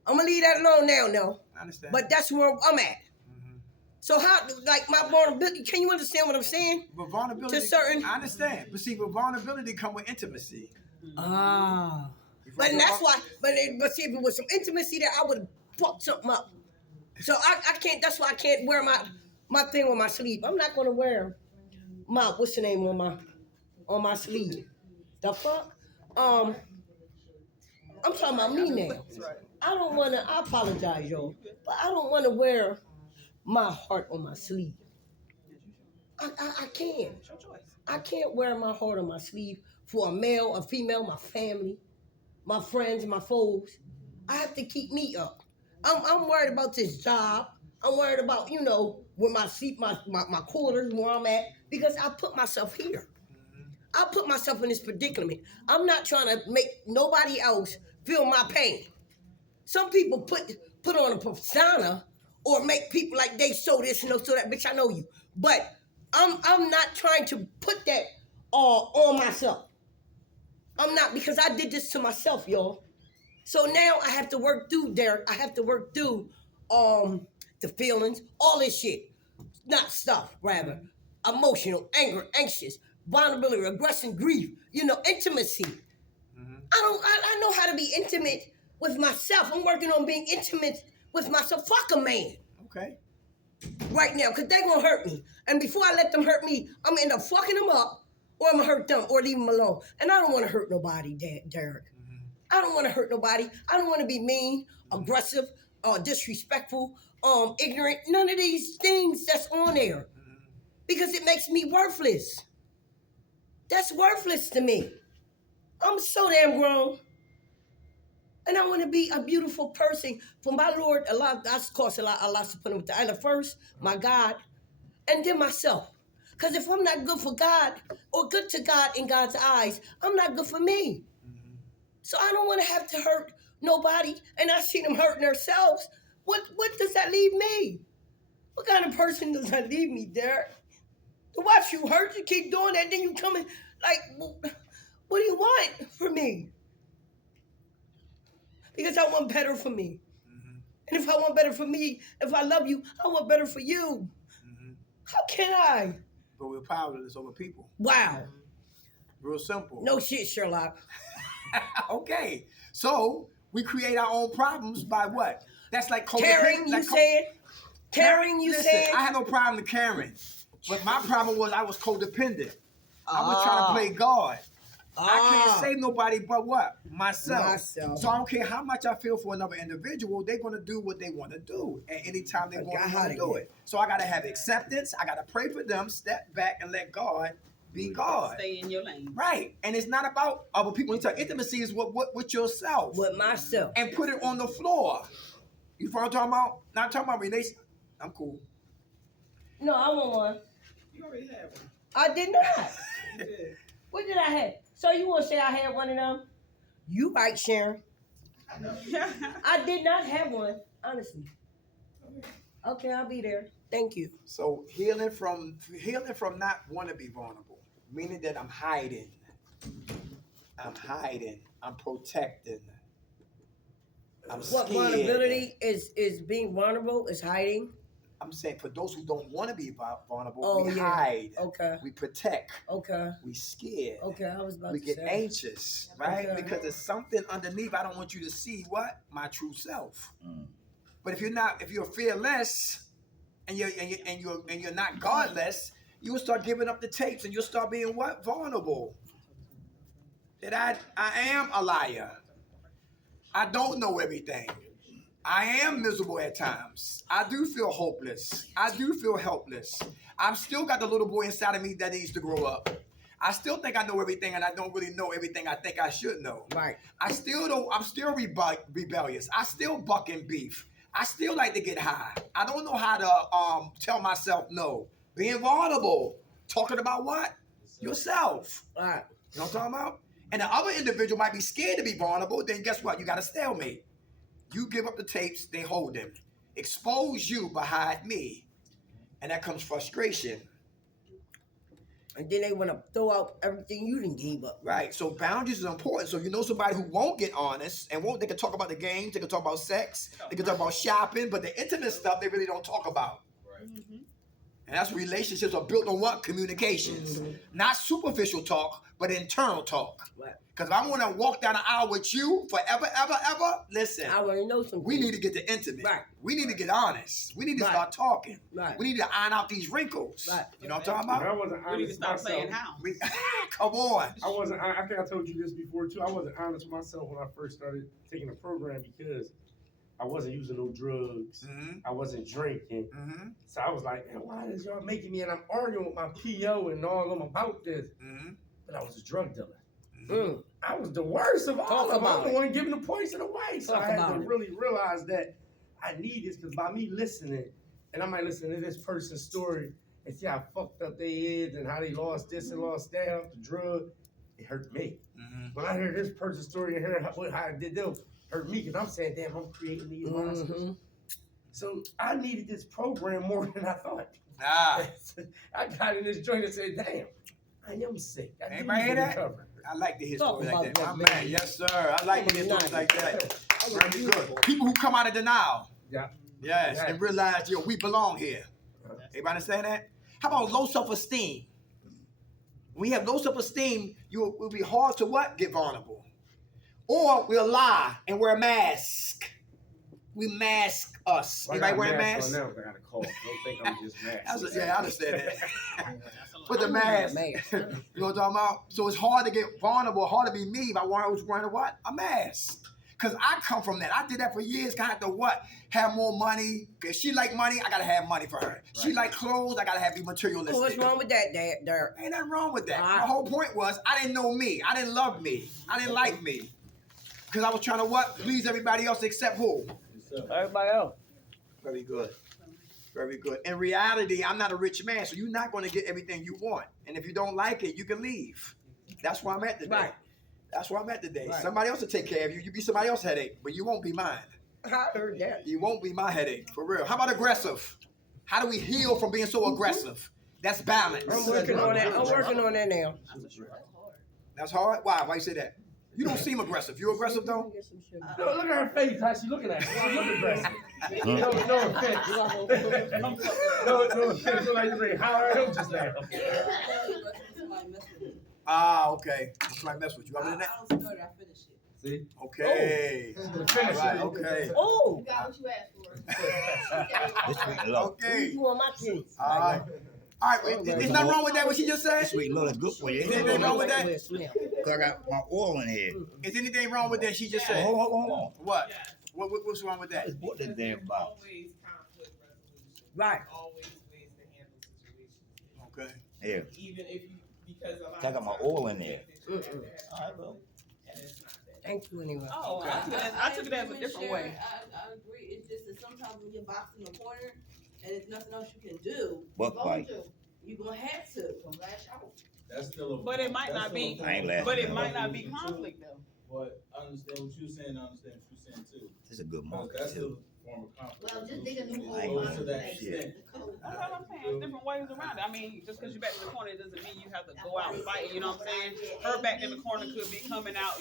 I'm going to leave that alone now, no. I understand. But that's where I'm at. Mhm. So how, like my vulnerability, can you understand what I'm saying? But vulnerability, To certain- I understand. But see, with vulnerability come with intimacy. Ah. You But follow that's me? why, but see, if it was some intimacy there, I would have fucked something up. So I can't, that's why I can't wear my thing on my sleeve. I'm not going to wear what's the name on my sleeve? The fuck? I'm talking about me now. I don't want to, I apologize, y'all, but I don't want to wear my heart on my sleeve. I can't. I can't wear my heart on my sleeve for a male, a female, my family, my friends, my foes. I have to keep me up. I'm worried about this job. I'm worried about, where my seat, my quarters, where I'm at, because I put myself here. I put myself in this predicament. I'm not trying to make nobody else feel my pain. Some people put on a persona or make people like they so this and so that. Bitch, I know you. But I'm not trying to put that on myself. I'm not, because I did this to myself, y'all. So now I have to work through, Derek. I have to work through the feelings, all this shit. Not stuff, rather. Emotional, anger, anxious, vulnerability, aggression, grief, intimacy. Mhm. I know how to be intimate with myself. I'm working on being intimate with myself. Fuck a man. Okay. Right now, because they're going to hurt me. And before I let them hurt me, I'm going to end up fucking them up, or I'm going to hurt them, or leave them alone. And I don't want to hurt nobody, Derek. Mhm. I don't want to hurt nobody. I don't want to be mean, aggressive, disrespectful, ignorant. None of these things that's on there. Mhm. Because it makes me worthless. That's worthless to me. I'm so damn grown. And I want to be a beautiful person for my Lord. Allah, that's course Allah to put him with the Allah first, my God, and then myself. Because if I'm not good for God or good to God in God's eyes, I'm not good for me. Mhm. So I don't want to have to hurt nobody. And I see them hurting themselves. What does that leave me? What kind of person does that leave me, Derek? To watch you hurt, you keep doing that, then you come in like, what do you want from me? Because I want better for me. Mhm. And if I want better for me, if I love you, I want better for you. Mhm. How can I? But we're powerless over people. Wow. Real simple. No shit, Sherlock. Okay. So we create our own problems by what? That's like Caring, you said. Caring, you Listen, said. I had no problem caring. But my problem was I was codependent. I was trying to play God. I can't save nobody but what? Myself. So I don't care how much I feel for another individual, they're going to do what they want to do. And anytime they're going to do it. So I got to have acceptance. I got to pray for them, step back and let God be God. Stay in your lane. Right. And it's not about other people. Intimacy is with yourself. With myself. And put it on the floor. You follow what I'm talking about? Not talking about relation. I'm cool. No, I want one. You already have one. I did not. You did. What did I have? So you want to say I had one of them? You right, Sharon. I did not have one, honestly. Okay, I'll be there. Thank you. So healing from not want to be vulnerable, meaning that I'm hiding. I'm protecting. I'm What scared. vulnerability is being vulnerable, is hiding. I'm saying for those who don't want to be vulnerable, Oh, we yeah. hide. Okay. We protect. Okay. We scared. Okay, I was about We to get say. anxious, right? Okay. Because there's something underneath. I don't want you to see what? My true self. Mm. But if you're fearless and you're not godless, you will start giving up the tapes and you'll start being what? Vulnerable. That I am a liar. I don't know everything. I am miserable at times. I do feel hopeless. I do feel helpless. I've still got the little boy inside of me that needs to grow up. I still think I know everything, and I don't really know everything I think I should know. Right. I still don't. I'm still rebellious. I still buck and beef. I still like to get high. I don't know how to tell myself no. Being vulnerable. Talking about what? Yourself. Right. You know what I'm talking about? And the other individual might be scared to be vulnerable. Then guess what? You got a stalemate. You give up the tapes, they hold them. Expose you behind me. And that comes frustration. And then they want to throw out everything you didn't give up. Right. So boundaries is important. So you know somebody who won't get honest and won't. They can talk about the games. They can talk about sex. They can talk about shopping. But the intimate stuff they really don't talk about. Right. Mm-hmm. And that's relationships are built on what? Communications. Not superficial talk, but internal talk. Right. Because if I want to walk down the aisle with you forever, ever, listen. I want to know something. We need to get to intimate. Right. We need to get honest. We need to Right. start talking. Right. We need to iron out these wrinkles. Right. You know what I'm talking I about? wasn't We need to honest stop myself. playing house. Come on. I think I told you this before too. I wasn't honest with myself when I first started taking the program because I wasn't using no drugs. Mm-hmm. I wasn't drinking. Mm-hmm. So I was like, man, why is y'all making me? And I'm arguing with my PO and all of them about this. Mm-hmm. But I was a drug dealer. Mm. I was the worst of all Talk of them. about I'm the it. one giving the points to the white. So Talk I had about to it. really realize that I need this because by me listening, and I might listen to this person's story and see how fucked up they is and how they lost this and lost that off the drug, it hurt me. Mm-hmm. When I hear this person's story and hear how I did them, hurt me because I'm saying, damn, I'm creating these monsters. Mm-hmm. So I needed this program more than I thought. Ah. I got in this joint and said, damn, I am sick. I need Anybody to hear that? recover. I like to hear Talk stories like about that. My that, man, baby. yes, sir. I like to hear stories like that. Very good. Beautiful. People who come out of denial. Yeah. Yes, Yeah. and realize, we belong here. Everybody understand that? How about low self-esteem? When you have low self-esteem, you will be hard to what? Get vulnerable. Or we'll lie and wear a mask. We mask us. Anybody wearing masks? I got a cough. Don't think I'm just masked. Yeah, I understand that. That's a lot. Put the mask. Man. You know what I'm talking about? So it's hard to get vulnerable, hard to be me if I was wearing a what? A mask. Because I come from that. I did that for years. I had to what? Have more money. Because she like money, I got to have money for her. She like clothes, I got to have be materialistic. Oh, what's wrong with that, Derek? Ain't nothing wrong with that. Ah. My whole point was I didn't know me. I didn't love me. I didn't like me. Because I was trying to what? Please everybody else except who? Everybody else. Very good. Very good. In reality, I'm not a rich man, so you're not going to get everything you want. And if you don't like it, you can leave. That's where I'm at today. Right. That's where I'm at today. Right. Somebody else will take care of you. You be somebody else's headache, but you won't be mine. I heard that. You won't be my headache, for real. How about aggressive? How do we heal from being so aggressive? That's balance. I'm working on that. I'm working on that now. That's hard? Why? Why you say that? You don't seem aggressive. You aggressive, though? No, look at her face. How she looking at me? She look aggressive. No offense. no offense. Look like you ready to holler at him just now. Ah, okay. Somebody mess with you. Other than that? I don't start, I finish it. See? Okay. Finish Right, it. okay. Oh, You got what you asked for. This sweet love. Okay. you want my kids? All right. All right. Wait, there's nothing wrong with that, what she just said? This sweet love is good for you. Is anything wrong with that? Cause I got my oil in here. Is anything wrong with that she just Oh, said? hold on. What? What's wrong with that? What the damn about? Always conflict resolution. Right. Always ways to handle situations. Okay. Yeah. Even if you, because a lot I got of my times oil in you there. think that you have to All right, bro. and it's not that. Thank you anyway. Oh, I took it as a different way. I agree. It's just that sometimes when you're boxed in the corner and there's nothing else you can do, Buck fight. you're gonna have to. Don't lash out. That's still a. But it might that's not still a be- form I ain't of laughing. But it conflict might not be resolution, conflict though. But I understand what you're saying. I understand what you're saying too. This is a good Because market that's still too. a form of conflict. Well, just think of new I ain't old gonna to that like extent. the code. That's what I'm saying. There's different ways around it. I mean, just because you're back in the corner, it doesn't mean you have to go out and fight. You know what I'm saying? Her back in the corner could be coming out,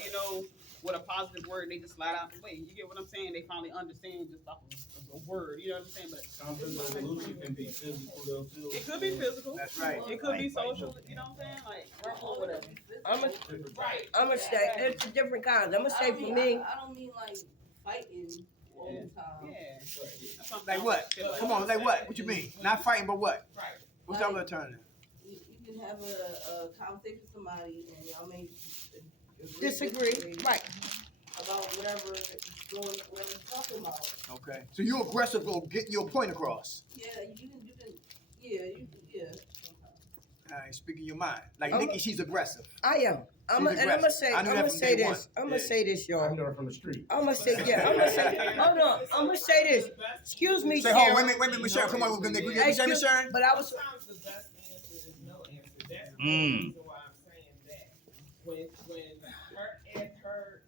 with a positive word. They just slide out the way. You get what I'm saying? They finally understand just off of a word. You know what I'm saying? But Conflict resolution can be physical though too. it could be physical. That's right. It could be social. You know what I'm saying? Like or whatever. Right. I'm gonna say it's different kinds. I'm gonna say for me, I don't mean like fighting all the time. Yeah. That's something Like I what? feel like. Come on, like what? What you mean? Not fighting, but what? Right. What's the other alternative? You can have a conversation with somebody and y'all may disagree. Right. about whatever whatever you're talking about. Okay. So you're aggressive on getting your point across. Yeah, you can, All right, speaking your mind. Like I'm Nikki, she's aggressive. I am. I'm She's gonna aggressive. say. I I'm knew that gonna from say day one. this. I'm gonna Yeah. say this, I y'all. know her from the street. I'm gonna say. Yeah. I'm gonna say. Hold on. I'm gonna say this. Excuse me, Say, hold on, Sharon. wait a minute, Michelle, come on, we're gonna Hey, Michelle, excuse- Sharon. But I was. Sometimes the best answer is no answer. That's the Mm. reason why I'm saying that. When her and her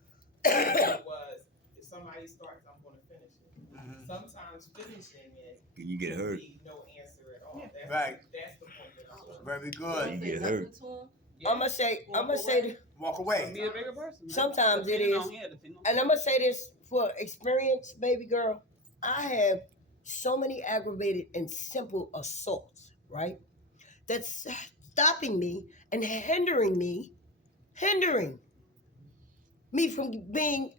answer was, if somebody starts, I'm gonna finish it. Mhm. Sometimes finishing it Can you get can hurt? be no answer at all. That's, Right. That's the point that I'm making. Very You good. get hurt. I'm gonna say. I'm gonna say. This, Walk Be away. a bigger person. man. Sometimes it Depending is. on- yeah, depending on- and I'm gonna say this for experience, baby girl. I have so many aggravated and simple assaults, right? That's stopping me and hindering me from being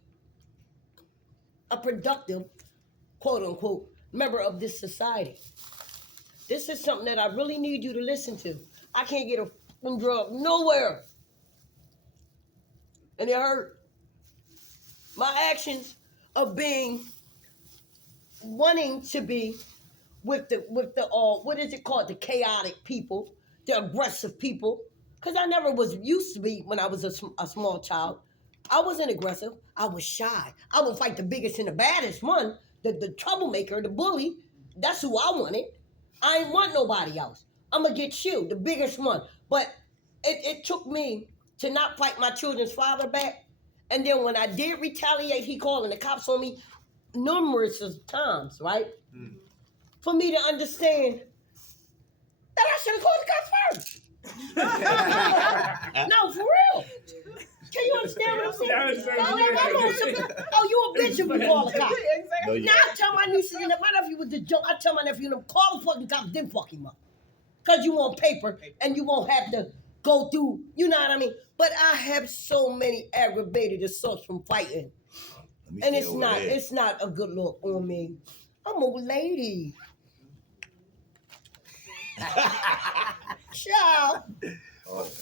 a productive, quote unquote, member of this society. This is something that I really need you to listen to. I can't get a f***ing drug nowhere. And it hurt. My actions of wanting to be with the what is it called, the chaotic people, the aggressive people, because I never was used to be when I was a small child. I wasn't aggressive. I was shy. I would fight the biggest and the baddest one, the troublemaker, the bully. That's who I wanted. I ain't want nobody else. I'm gonna get you, the biggest one. But it took me to not fight my children's father back. And then when I did retaliate, he called and the cops on me numerous of times, right? Mm. For me to understand that I should have called the cops first. No, for real. Can you understand what I'm saying? Oh, you a bitch if you call the cops. No, you- Now I tell my nieces and my nephew was the joke. I tell my nephew and them, call the fucking cops, then fuck him up. Because you want paper and you won't have to go through, you know what I mean? But I have so many aggravated assaults from fighting. Let me And stay over there. it's not a good look on me. I'm a lady. Child.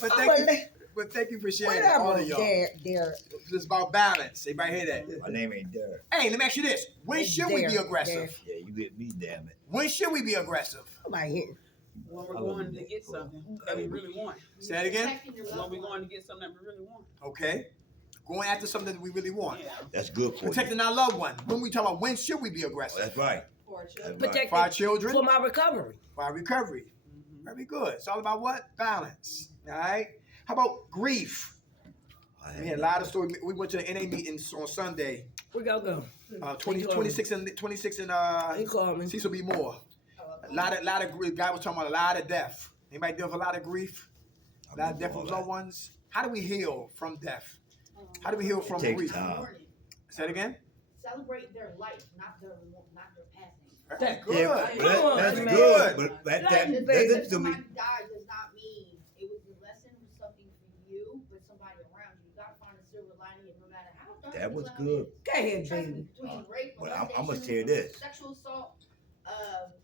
But I'm a thank you for sharing that, all whatever. of y'all. There. It's about balance. Everybody hear that? My name ain't Derek. Hey, let me ask you this. When should we be There, aggressive? Yeah, you hit me, damn it. When should we be aggressive? Nobody here. When we're going to get something that we really want. Say that again? Protecting your When loved we're one. going to get something that we really want. Okay. Going after something that we really want. Yeah. That's good for you. Protecting our loved one. When we talk about when should we be Oh, aggressive? that's right. For That's children. right. Protect For our children, for my recovery. for our recovery. Mhm. Very good. It's all about what? Balance. All right. How about grief? I We had a lot of stories. We went to the NA meetings on Sunday. We gotta go. 26 and He called me. Cecil B. Moore. A lot of grief. Guy was talking about a lot of death. Anybody deal with a lot of grief? A lot of death of loved ones. How do we heal from death? How do we heal from takes grief? time. Say it again. Celebrate their life, not their passing. That's good. Yeah, but Come on, that's man. good. But Like, that baby. listen to me. somebody died does not mean it was a lesson, was something for you, but somebody around you. You gotta find a silver lining, and no matter how dark That the was cloud good. is. Go ahead, Trust me, baby. between rape, But I'm molestation, gonna share this. sexual assault,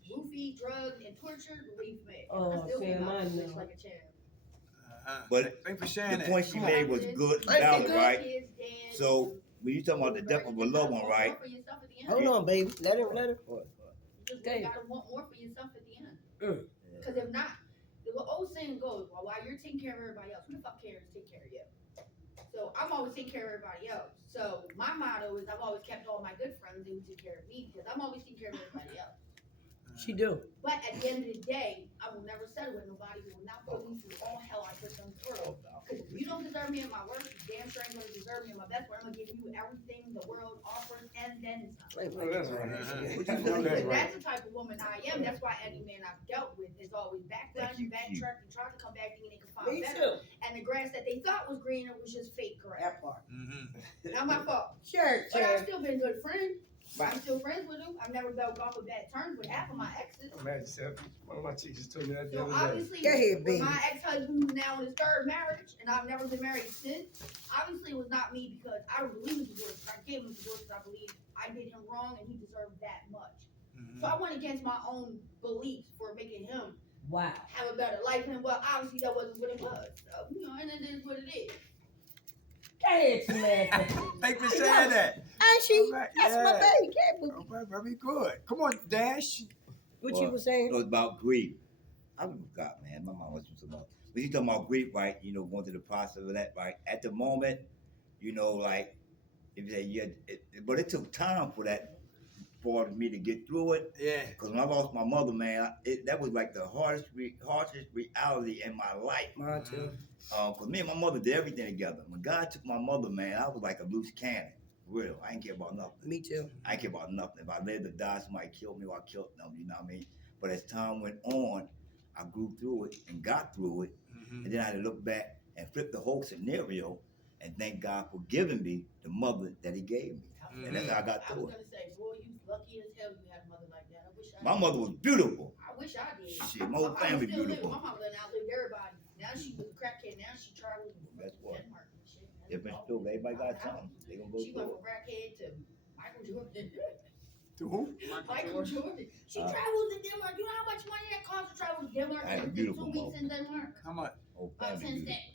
roofie, drug, and torture, believe me. Oh, I still Sam, came out I of this know. like a champ. But thank you for sharing The that. point she made was good and I valid, think right? Kids dance, So when you talking about the death of a loved one, right? For yourself at the end. Hold on, baby. Let her. You just Okay. gotta want more for yourself at the end. Mm. Because if not, the old saying goes, well, while you're taking care of everybody else, who the fuck cares to take care of you? So I'm always taking care of everybody else. So my motto is I've always kept all my good friends who take care of me because I'm always taking care of everybody else. She do. But at the end of the day, I will never settle with nobody who will not put me through all hell I put them through. Because if you don't deserve me at my worst, you damn sure ain't gonna deserve me at my best. Where I'm gonna give you everything the world offers and then some. Oh, that's right. Uh-huh. That's Because right. that's the type of woman I am. That's why any man I've dealt with is always backtracked, Thank you, backtracked, and tried to come back thinking they could find Me better. too. And the grass that they thought was greener was just fake grass. That part. Not my fault. Sure, But I've sure. still been good friends. I'm still friends with them. I've never felt off with bad terms with half of my exes. Imagine, Seth, one of my teachers told me that the So other day. obviously, Go ahead, with baby. my ex-husband who's now in his third marriage, and I've never been married since, obviously it was not me because I don't believe in divorce. I gave him a divorce because I believe I did him wrong and he deserved that much. So I went against my own beliefs for making him Wow. have a better life. And well, obviously that wasn't what it was. So, and it is what it is. ahead, Samantha. Thank you for saying that. Actually, All right, that's my yeah. baby. Can't All right, very good. Come on, Dash. What you were saying? It was about grief. I forgot, man. My mom was talking about. When you talking about grief, right? You know, going through the process of that, right? At the moment, you know, like if you say yeah, but it took time for that for me to get through it. Yeah. Because when I lost my mother, man, that was like the harshest reality in my life. Mine too. Because me and my mother did everything together. When God took my mother, man, I was like a loose cannon. Real. I ain't care about nothing. Me too. I ain't care about nothing. If I lived or died, somebody killed me or I killed them, you know what I mean? But as time went on, I grew through it and got through it. And then I had to look back and flip the whole scenario and thank God for giving me the mother that he gave me. And that's how I got I through was it. gonna say, boy, you lucky as hell you had a mother like that. I wish I My did. mother was beautiful. I wish I did. Shit, my whole family still beautiful. Living. My mama done outlived everybody. Now she was a crackhead. Now she travels to That's what. Denmark and shit. Different story. Everybody got something. They gonna go She went through from it. crackhead to Michael Jordan. To who? Michael Jordan. She travels to Denmark. You know how much money that costs to travel to Denmark? I had a And beautiful 2 weeks mother. in Denmark. How much? Whole About family 10 beautiful. stacks.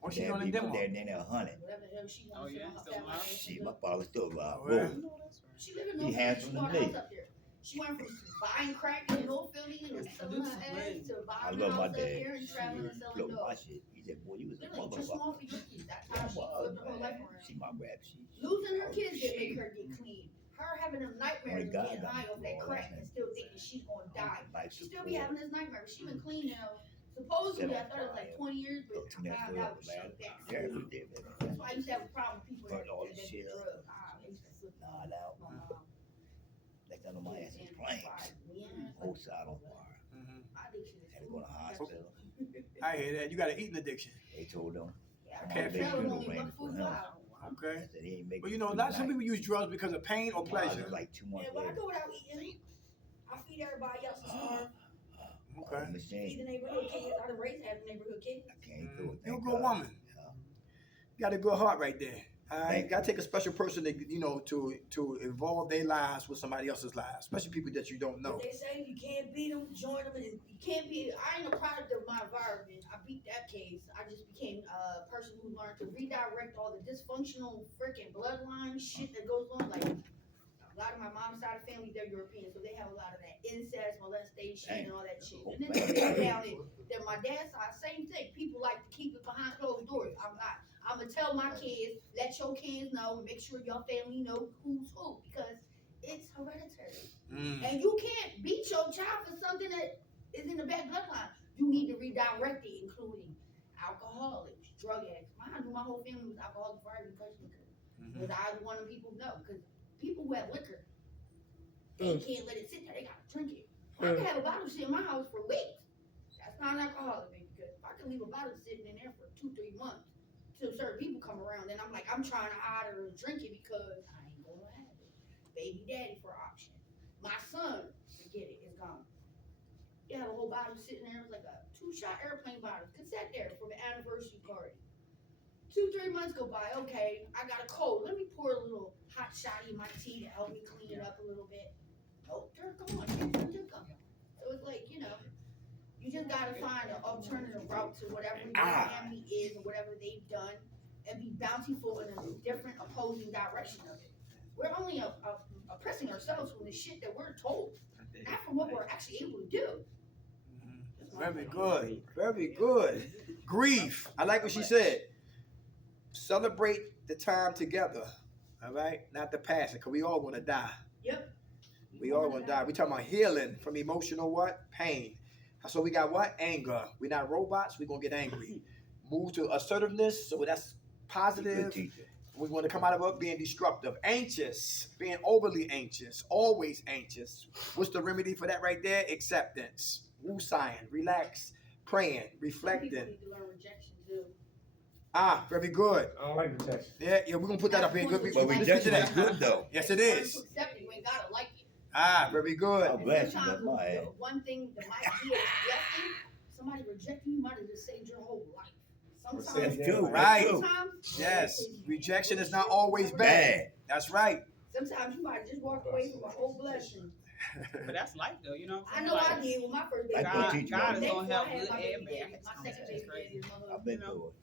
What's she doing in Denmark? There, then 100. Whatever the hell she Oh, wants. yeah, to still alive? Shit, my father still alive. Oh, yeah. Bro. She lived in He North handsome Philly. She bought to a me. house up there. She went from buying crack in North Philly and selling her ass to I buying a love my house up dad. here and traveling and She selling blew my dogs. shit. He said, boy, you was a Literally, just small motherfucker. for cookies. That's Yeah, how she flipped her whole life man. around. She my rap sheet. Losing her Oh, kids didn't make shit. her get clean. Her having them nightmares Only and God getting got high me off that through all crack that, and still thinking she's gonna die. Life She still be support. having this nightmare. She been clean now. Supposedly, I thought it was like 20 years, but Up to I that found world, out she man. was that Yeah, serious. we did, man. That's why I used to have a problem with people Burnt all that this do shit up. drugs. I used to flip Nah, now. my mom. Next time my ass is flames. Whole side on fire. My addiction is Had to go to the hospital. I hear that. You got an eating addiction. They told them. Yeah, I I can't can't feel feel it. only Ran $1.45. for him. Okay. I said, he ain't making Well, you know, it not some through people use drugs because of pain or the night. pleasure. Like 2 months Yeah, when I later. go without eating, I feed everybody else to starve. Okay. Feed Machine. the neighborhood kids. I done raised half the neighborhood kids. I came through it. You're a Thank good God. woman. Yeah. You got a good heart right there. Thank You gotta take a special person to, you know, to involve their lives with somebody else's lives, especially people that you don't know. But they say if you can't beat them, join them, and you can't be. I ain't a product of my environment. I beat that case. I just became a person who learned to redirect all the dysfunctional freaking bloodline shit that goes on. Like a lot of my mom's side of family, they're European, so they have a lot of that incest, molestation, and all that shit. And then they get down it. Then my dad's side, same thing. People like to keep it behind closed doors. I'm not. I'm gonna tell my kids, let your kids know, and make sure your family know who's who, because it's hereditary. And you can't beat your child for something that is in the bad bloodline. You need to redirect it, including alcoholics, drug addicts. My whole family was alcoholics before I even touched liquor. Because I was one of the people who know. Because people who have liquor, they can't let it sit there. They gotta drink it. I can have a bottle sit in my house for weeks. That's not an alcoholic, baby. Because if I can leave a bottle sitting in there for 2-3 months till certain people come around, then I'm like, I'm trying to hide or drink it because I ain't gonna have it. Baby daddy for option. My son, forget it, it's gone. You have a whole bottle sitting there, it was like a 2-shot airplane bottle, cassette there for the anniversary party. 2-3 months go by, okay, I got a cold. Let me pour a little hot shot in my tea to help me clean it up a little bit. Nope, they're gone. They're gone. So it's like, you know, you just gotta find an alternative route to whatever your family is and whatever they've done, and be bountiful in a different opposing direction of it. We're only oppressing ourselves from the shit that we're told, not from what we're actually able to do. Very good. Very good. Grief. I like what she said. Celebrate the time together. All right? Not the past, because we all gonna die. Yep. We all gonna die. We talking about healing from emotional what? Pain. So we got what? Anger. We're not robots. We're gonna get angry. Move to assertiveness. So that's positive. Good teacher. We want to come out of it being destructive. Anxious. Being overly anxious. Always anxious. What's the remedy for that right there? Acceptance. Woo-sign. Relax. Praying. Some Reflecting. people need to learn rejection too. Very good. I don't like rejection. Yeah, we're gonna put that up here. Good. But Let's rejection get is to that. good though. Yes, it Learn is. to accept it. You ain't gotta like it. Very good. I'm And glad she sometimes left my ass. the one thing that might be a blessing, somebody rejecting you might have just saved your whole life. Sometimes, That's true. Right. That's true. sometimes, Yes. Rejection is not always bad. Bad. That's right. sometimes you might just walk away from a whole blessing. But that's life, though. You know what I I'm know saying? I did with my first baby. I couldn't teach you God that. is gonna have Before I had good my and baby bad. daddy, my second baby daddy is my I've husband. been You know? through it.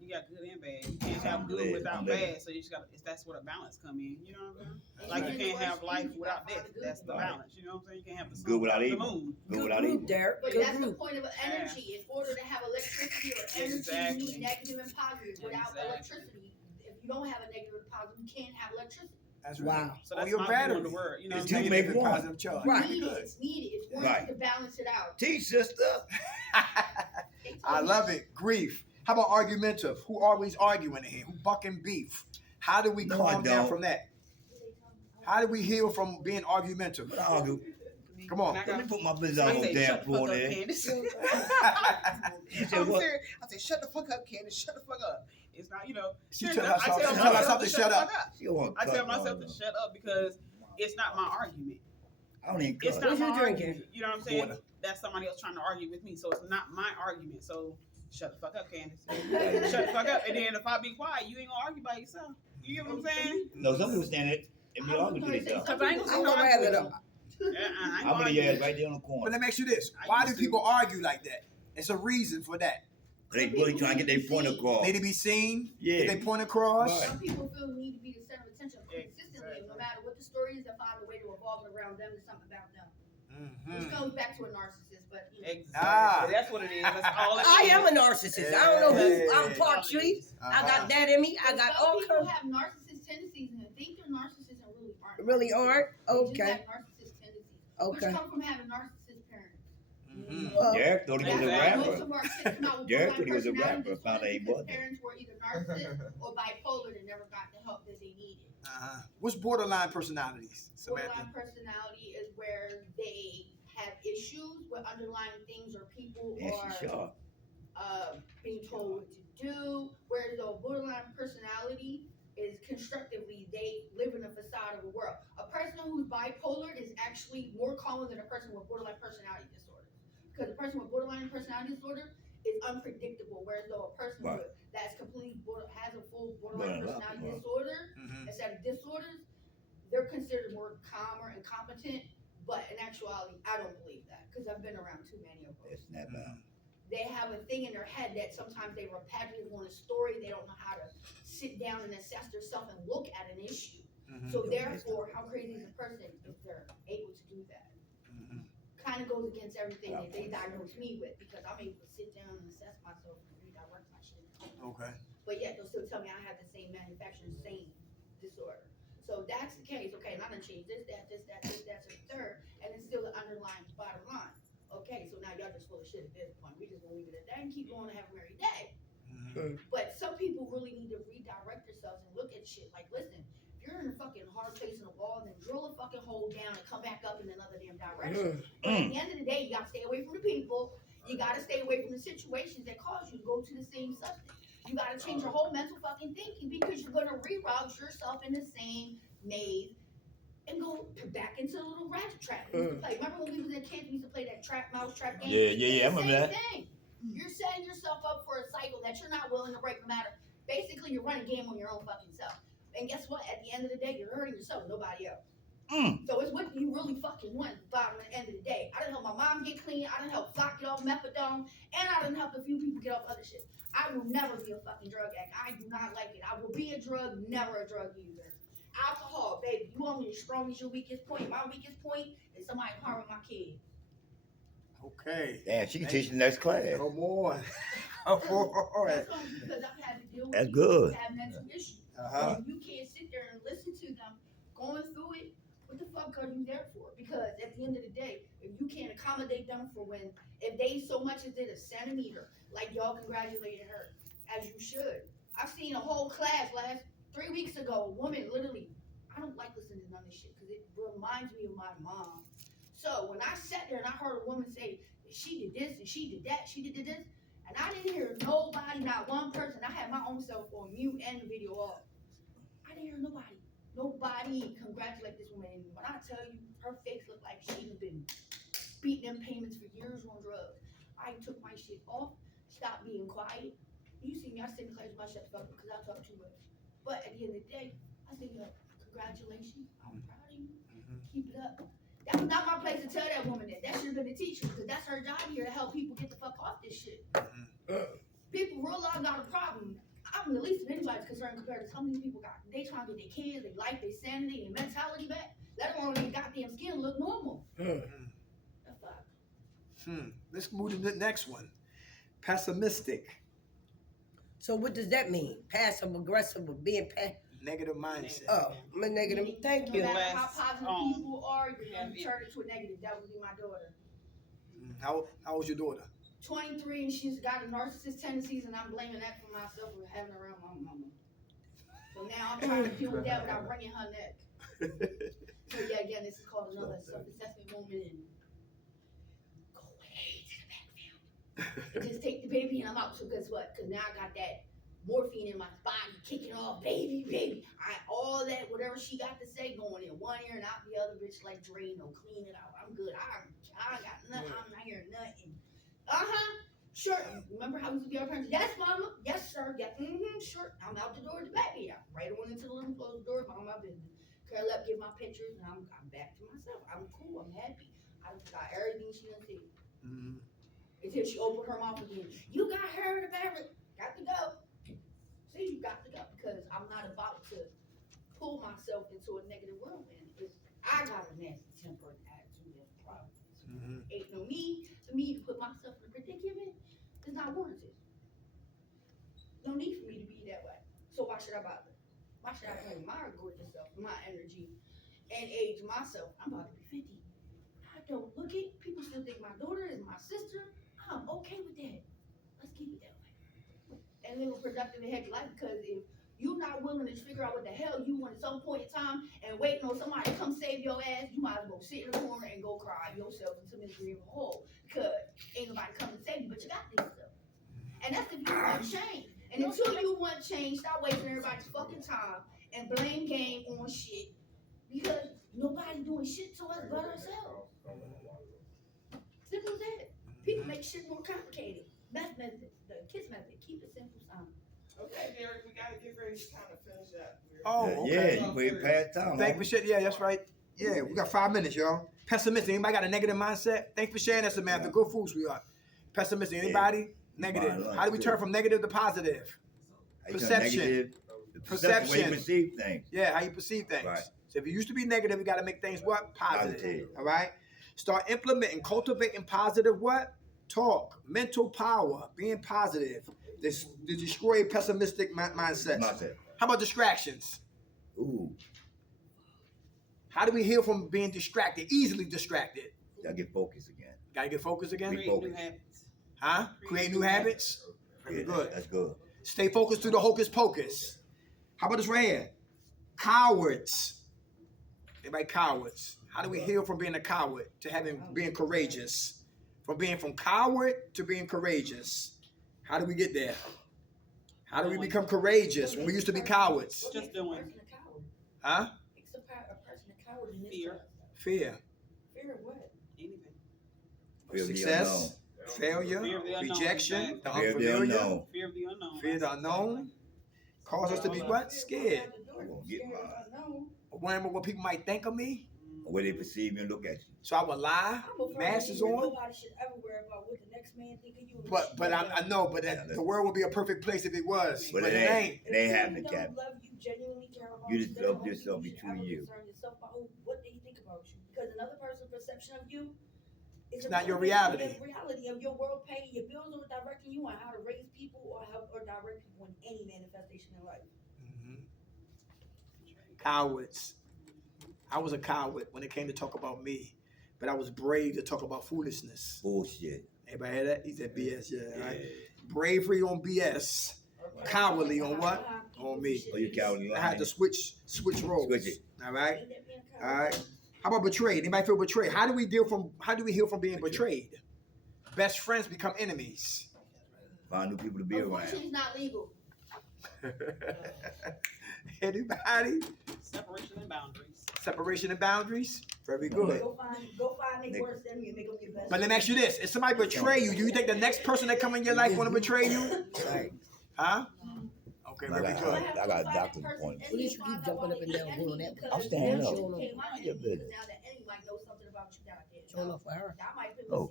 You got good and bad. You can't I'm have good glad. without I'm living. bad. So you just got. That's where the balance come in. You know what I'm saying? And Like even you can't the have worst life things, you without gotta death. find the good That's the in it. balance. You know what I'm saying? You can't have the sun Good without without the evil. moon. Good Good without group, evil. Derek. But Good that's the group. point of energy. In order to have electricity or energy, Exactly. you need negative and positive. Without Exactly. electricity, if you don't have a negative and positive, you can't have electricity. That's right. Wow. So Or that's your my view on battery. the word. You know It's what I'm saying? negative and Make one. positive charge. Right. You need Good. it. It's needed. It's wanted Right. to balance it out. Teach, sister. They told I me- love it. Grief. How about argumentative? Who always arguing in here? Who bucking beef? How do we No, I calm down don't. from that? How do we heal from being argumentative? But I argue. Come on. And I Let me got- put my business I on say, damn shut the floor fuck up, there. Candace. You said I'm what? serious. I say, shut the fuck up, Candace. Shut the fuck up. It's not, you know. She I tell herself- tell she tell myself herself to shut up. the fuck She want I tell cut myself on to her. shut up because it's not my argument. I don't even It's cut. not What my you drinking? argument. You know what I'm saying? Water. That's somebody else trying to argue with me. So it's not my argument. So shut the fuck up, Candace. Shut the fuck up. And then if I be quiet, you ain't gonna argue by yourself. You get what I'm saying? No, some people stand it and be arguing to themselves. Because I ain't gonna I'm sit gonna there rather with though. you. I ain't I'm gonna gonna argue. ass right there on the But corner. let me ask you this. I Why do used to. people argue like that? It's a reason for that. They really trying to get their point across. Need to be seen. Yeah. Get their point across. Right. Some people feel the need to be the center of attention consistently, and no matter what the story is, they find a way to revolve it around them to something about them. Which Mhm. goes back to a narcissist, but you know. Exactly. Ah. That's what it is. That's all it is. I am a narcissist. I don't know who. I'm Hey. part tree. I Uh-huh. got that in me. I But got some all people kinds. have narcissist tendencies and think they're narcissists and really aren't. Really aren't? They just Okay. have narcissist tendencies, which Okay. come from having narcissist parents. Mhm. Well, Derek thought he was a That's why most rapper. of our kids come out with Derek borderline thought he was a personality rapper, found out he disorders because wasn't. parents were either narcissists or bipolar and never got the help that they needed. Uh-huh. What's borderline personalities, Samantha? Borderline personality is where they have issues with underlying things or people Yeah, or she's sharp. being told what to do. Whereas the borderline personality is constructively, they live in a facade of a world. A person who's bipolar is actually more common than a person with borderline personality disorder. Because a person with borderline personality disorder is unpredictable, whereas though a person Right. that's completely has a full borderline Well, personality well. disorder, Mhm. instead of disorders, they're considered more calmer and competent. But in actuality, I don't believe that because I've been around too many of them. That's not bad. They have a thing in their head that sometimes they repetitive on a story. They don't know how to sit down and assess themselves and look at an issue. Mhm. So therefore, how crazy is a person if they're able to do that? Mhm. Kind of goes against everything that they diagnose me with because I'm able to sit down and assess myself and redirect my shit. Okay. But yet they'll still tell me I have the same manufacturing, same disorder. So that's the case. Okay, and I'm gonna change this, that, to the third, and it's still the underlying bottom line. Okay, so now y'all just full of shit at this point. We just gonna leave it at that and keep going and have a merry day. Mhm. But some people really need to redirect themselves and look at shit like, listen, if you're in a fucking hard place in the wall, then drill a fucking hole down and come back up in another damn direction. But at the end of the day, you gotta stay away from the people. You gotta stay away from the situations that cause you to go to the same substance. You gotta change your whole mental fucking thinking because you're gonna reroute yourself in the same maze and go back into the little ratchet trap we used to play. Remember when we was in kids, we used to play that trap mouse trap game? Yeah, It's I the remember that. same thing. You're setting yourself up for a cycle that you're not willing to break no matter. Basically, you're running a game on your own fucking self. And guess what? At the end of the day, you're hurting yourself, nobody else. So it's what you really fucking want at the end of the day. I done help my mom get clean. I done help Flock get off methadone. And I done help a few people get off other shit. I will never be a fucking drug addict. I do not like it. I will be a drug, never a drug user. Alcohol, baby, you only as strong as your weakest point. My weakest point is somebody harming my kid. Okay. Damn, she can teach the next class. Come on. Come on. That's only because I've had to deal with That's people good. who have mental issues. Uh-huh. And you can't sit there and listen to them going through it. What the fuck are you there for? Because at the end of the day, if you can't accommodate them for when, if they so much as did a centimeter, like y'all congratulated her, as you should. I've seen a whole class last 3 weeks ago, a woman literally, I don't like listening to none of this shit because it reminds me of my mom. So when I sat there and I heard a woman say, she did this and she did that, she did this, and I didn't hear nobody, not one person. I had my own self on mute and the video off. I didn't hear nobody. Nobody congratulate this woman. And when I tell you, her face looked like she'd been beating them payments for years on drugs. I took my shit off, stopped being quiet. You see me, I sit in class with my shut the fuck up because I talk too much. But at the end of the day, I said, yo, congratulations. I'm proud of you. Keep it up. That was not my place to tell that woman that. That should have been the teacher, because that's her job here to help people get the fuck off this shit. People real life got a problem. I'm the least of anybody's concerned compared to some of these people got. They trying to get their kids, their life, their sanity, their mentality back. Let alone their goddamn skin look normal. The fuck? Let's move to the next one. Pessimistic. So what does that mean? Passive aggressive or being Negative mindset. Oh, I'm a negative. Thank you. No matter how positive people are, you're Yeah, going to turn it to a negative. That would be my daughter. How old's your daughter? 23, and she's got a narcissist tendencies, and I'm blaming that for myself for having her around my mama. So now I'm trying to deal with that without bringing her neck. So yeah, again, this is called another self-assessment moment, and go way to the backfield. And just take the baby and I'm out. So guess what? Because now I got that morphine in my body kicking off, baby. All that, whatever she got to say, going in one ear and out the other, bitch, like Drano, clean it out. I'm good. I got nothing. I'm not hearing nothing. Sure. Remember how we used to be our parents? Yes, mama. Yes, sir. Yeah. Sure. I'm out the door to the back. Yeah. Right on into the living room, close the door, mind my business. Curl up, give my pictures, and I'm back to myself. I'm cool. I'm happy. I got everything she done said. Until she opened her mouth again. You got her in the bathroom. Got to go. See, you got to go, because I'm not about to pull myself into a negative whirlwind. I got a nasty temper and attitude and problems. Ain't no need for me to put myself in a predicament. It's not warranted. No need for me to be that way. So why should I bother? Why should I bring my gorgeous self, my energy, and age myself? I'm about to be 50. I don't look it. People still think my daughter is my sister. I'm okay with that. Let's keep it that way. And live a productive and happy life, because if you're not willing to figure out what the hell you want at some point in time and waiting on somebody to come save your ass, you might as well sit in the corner and go cry yourself into misery of a hole, because ain't nobody coming to save you, but you got this stuff. And that's if you want change. And until you want change, stop wasting everybody's fucking time and blame game on shit, because nobody doing shit to us but ourselves. Simple as that. People make shit more complicated. Best method, the KISS method, keep it simple, son. Okay, Derek, we gotta get ready to kind of finish up. Oh, okay. Yeah, you way past time. Thank you for sharing. Yeah, that's right. Yeah, we got 5 minutes, y'all. Pessimistic. Anybody got a negative mindset? Thanks for sharing that, Samantha. Good fools we are. Pessimistic. Anybody? Negative. How do we turn from negative to positive? Perception. Perception. Way you perceive things. Yeah, how you perceive things. Right. So if you used to be negative, you got to make things what? Positive. All right? Start implementing, cultivating positive what? Talk. Mental power. Being positive. This to destroy pessimistic mindsets. How about distractions? Ooh. How do we heal from being distracted? Easily distracted. Gotta get focused again. Gotta get focused again? Create new habits. Huh? Create new habits? Very Yeah, good. That's good. Stay focused through the hocus pocus. How about this right here? Cowards. Everybody cowards. How do we heal from being a coward to being courageous? From coward to being courageous. How do we get there? How do we become courageous when we used to be cowards? Just doing. Huh? It's a person a coward in this Fear. class. Fear. Fear of what? Anything. Fear of the Success. Failure. Fear of the unknown, rejection. exactly. The Fear of the unfamiliar. unknown. Fear of the unknown. Fear of the unknown. Cause us to be what? Scared. I'm gonna get mine. Wondering what people might think of me. Or where they perceive you and look at you. So I would lie. Masks on. Nobody should ever worry about what the next man think of you. But I know, but the world would be a perfect place if it was. But But it it ain't. It ain't happening, Cap. Love you, genuinely care about You just then love only yourself you should between ever you. concern yourself about what they think about you. Because another person's perception of you is It's not your reality of your world, paying your bills, or directing you on how to raise people or help or direct people in any manifestation in life. Cowards. I was a coward when it came to talk about me, but I was brave to talk about foolishness. Bullshit. Everybody hear that? He said BS, yeah. Right? Bravery on BS, cowardly on what? On me. Oh, you cowardly. I had to switch roles. Switch it. All right. Ain't that being a All coward? right. How about betrayed? Anybody feel betrayed? How do we heal from being betrayed? Best friends become enemies. Find new people to be around. Abortion is not legal. Anybody? Separation and boundaries. Separation and boundaries. Very good. Go find their worst enemy and make them your best. But let me ask you this: if somebody betray you, do you think the next person that come in your life want to betray you? Huh? Okay, very good. I got a doctor's appointment. At least you keep jumping up and down, going that way. I'm standing up. Now that might know something about you that I didn't Show know. love for her. That might be Oh,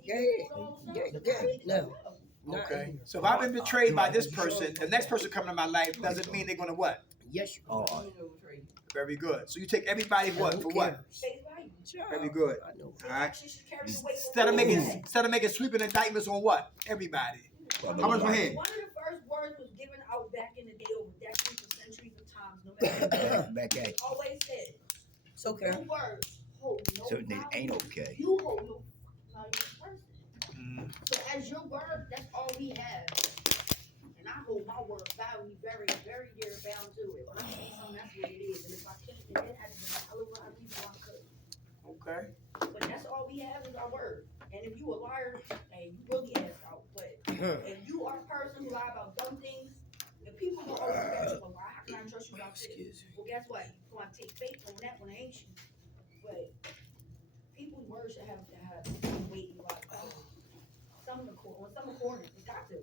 No. Okay. So if I've been betrayed by this person, the next person coming in my life doesn't mean they're gonna what? Yes, you Oh, Very good. So you take everybody what for what? Very good. I know. All right. Instead of making sweeping indictments on what? Everybody. How much for him? One of the first words was given out back in the day over decades and centuries of times. No matter what. back at you. Always said. It's okay. Two words. Hold no Certain things power. ain't okay. You hold no power person. So as your word, that's all we have. And I hold my word value very, very dear bound to it. When I say something, that's what it is. And if I can't, then it has been a hell of a lot of reasons why I could. Okay. But that's all we have is our word. And if you a liar, hey, you really ass out. But if you are a person who lie about dumb things, the people will always ask you, well, how can I trust you about this? Well, guess what? You want to take faith on that one, ain't you? But people's words should have weight and like, some of the corners, it's got to.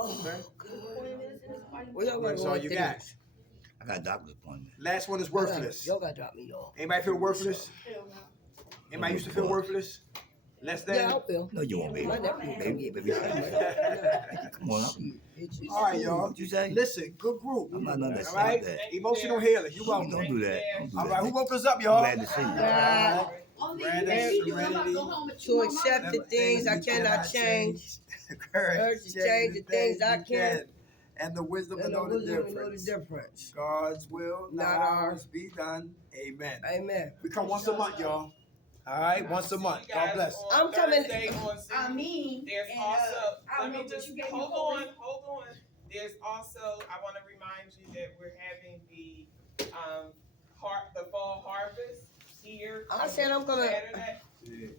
Okay. Well, y'all That's all you got. I got a doctor's appointment. Last one is worthless. Y'all gotta drop me, y'all. Anybody feel worthless? Hell no. Anybody used to feel worthless? Less than? Yeah, I feel. No, you won't be. My nephew. Baby. Come on. All right, y'all. What you say? Listen, good group. I'm not gonna All right? that. Emotional healing. You welcome. Don't do that. Don't do All that. right, who woke us up, y'all? I'm glad to see you. To accept the things I cannot change. Courage to change the things I can. And the wisdom to And know the the wisdom to know the difference. difference. God's will, not Not ours, be done. Amen. Amen. We come once a month, y'all. All right, once a month. God bless. I'm coming- I mean, There's and, also, I let know, me but just, you gave me hold COVID. on. There's also, I want to remind you that we're having the, the fall harvest here. I said I'm gonna- Saturday.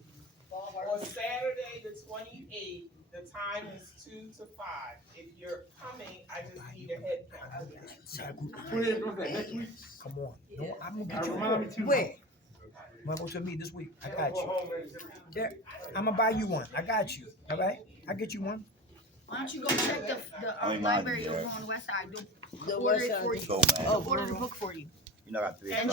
On Saturday, the 28th, the time is 2 to 5. If you're coming, I just need a head count. Come on. Yeah. I'm gonna get Remind me you. too. Wait. I'm gonna go to me this week. I got Go you. home and- I'm gonna buy you one. I got you. All right? I get you one. Why don't you go check the library over on the west side? The Order west it for side. you. Go, man. Oh, Order the book for you. You know, I got 3 And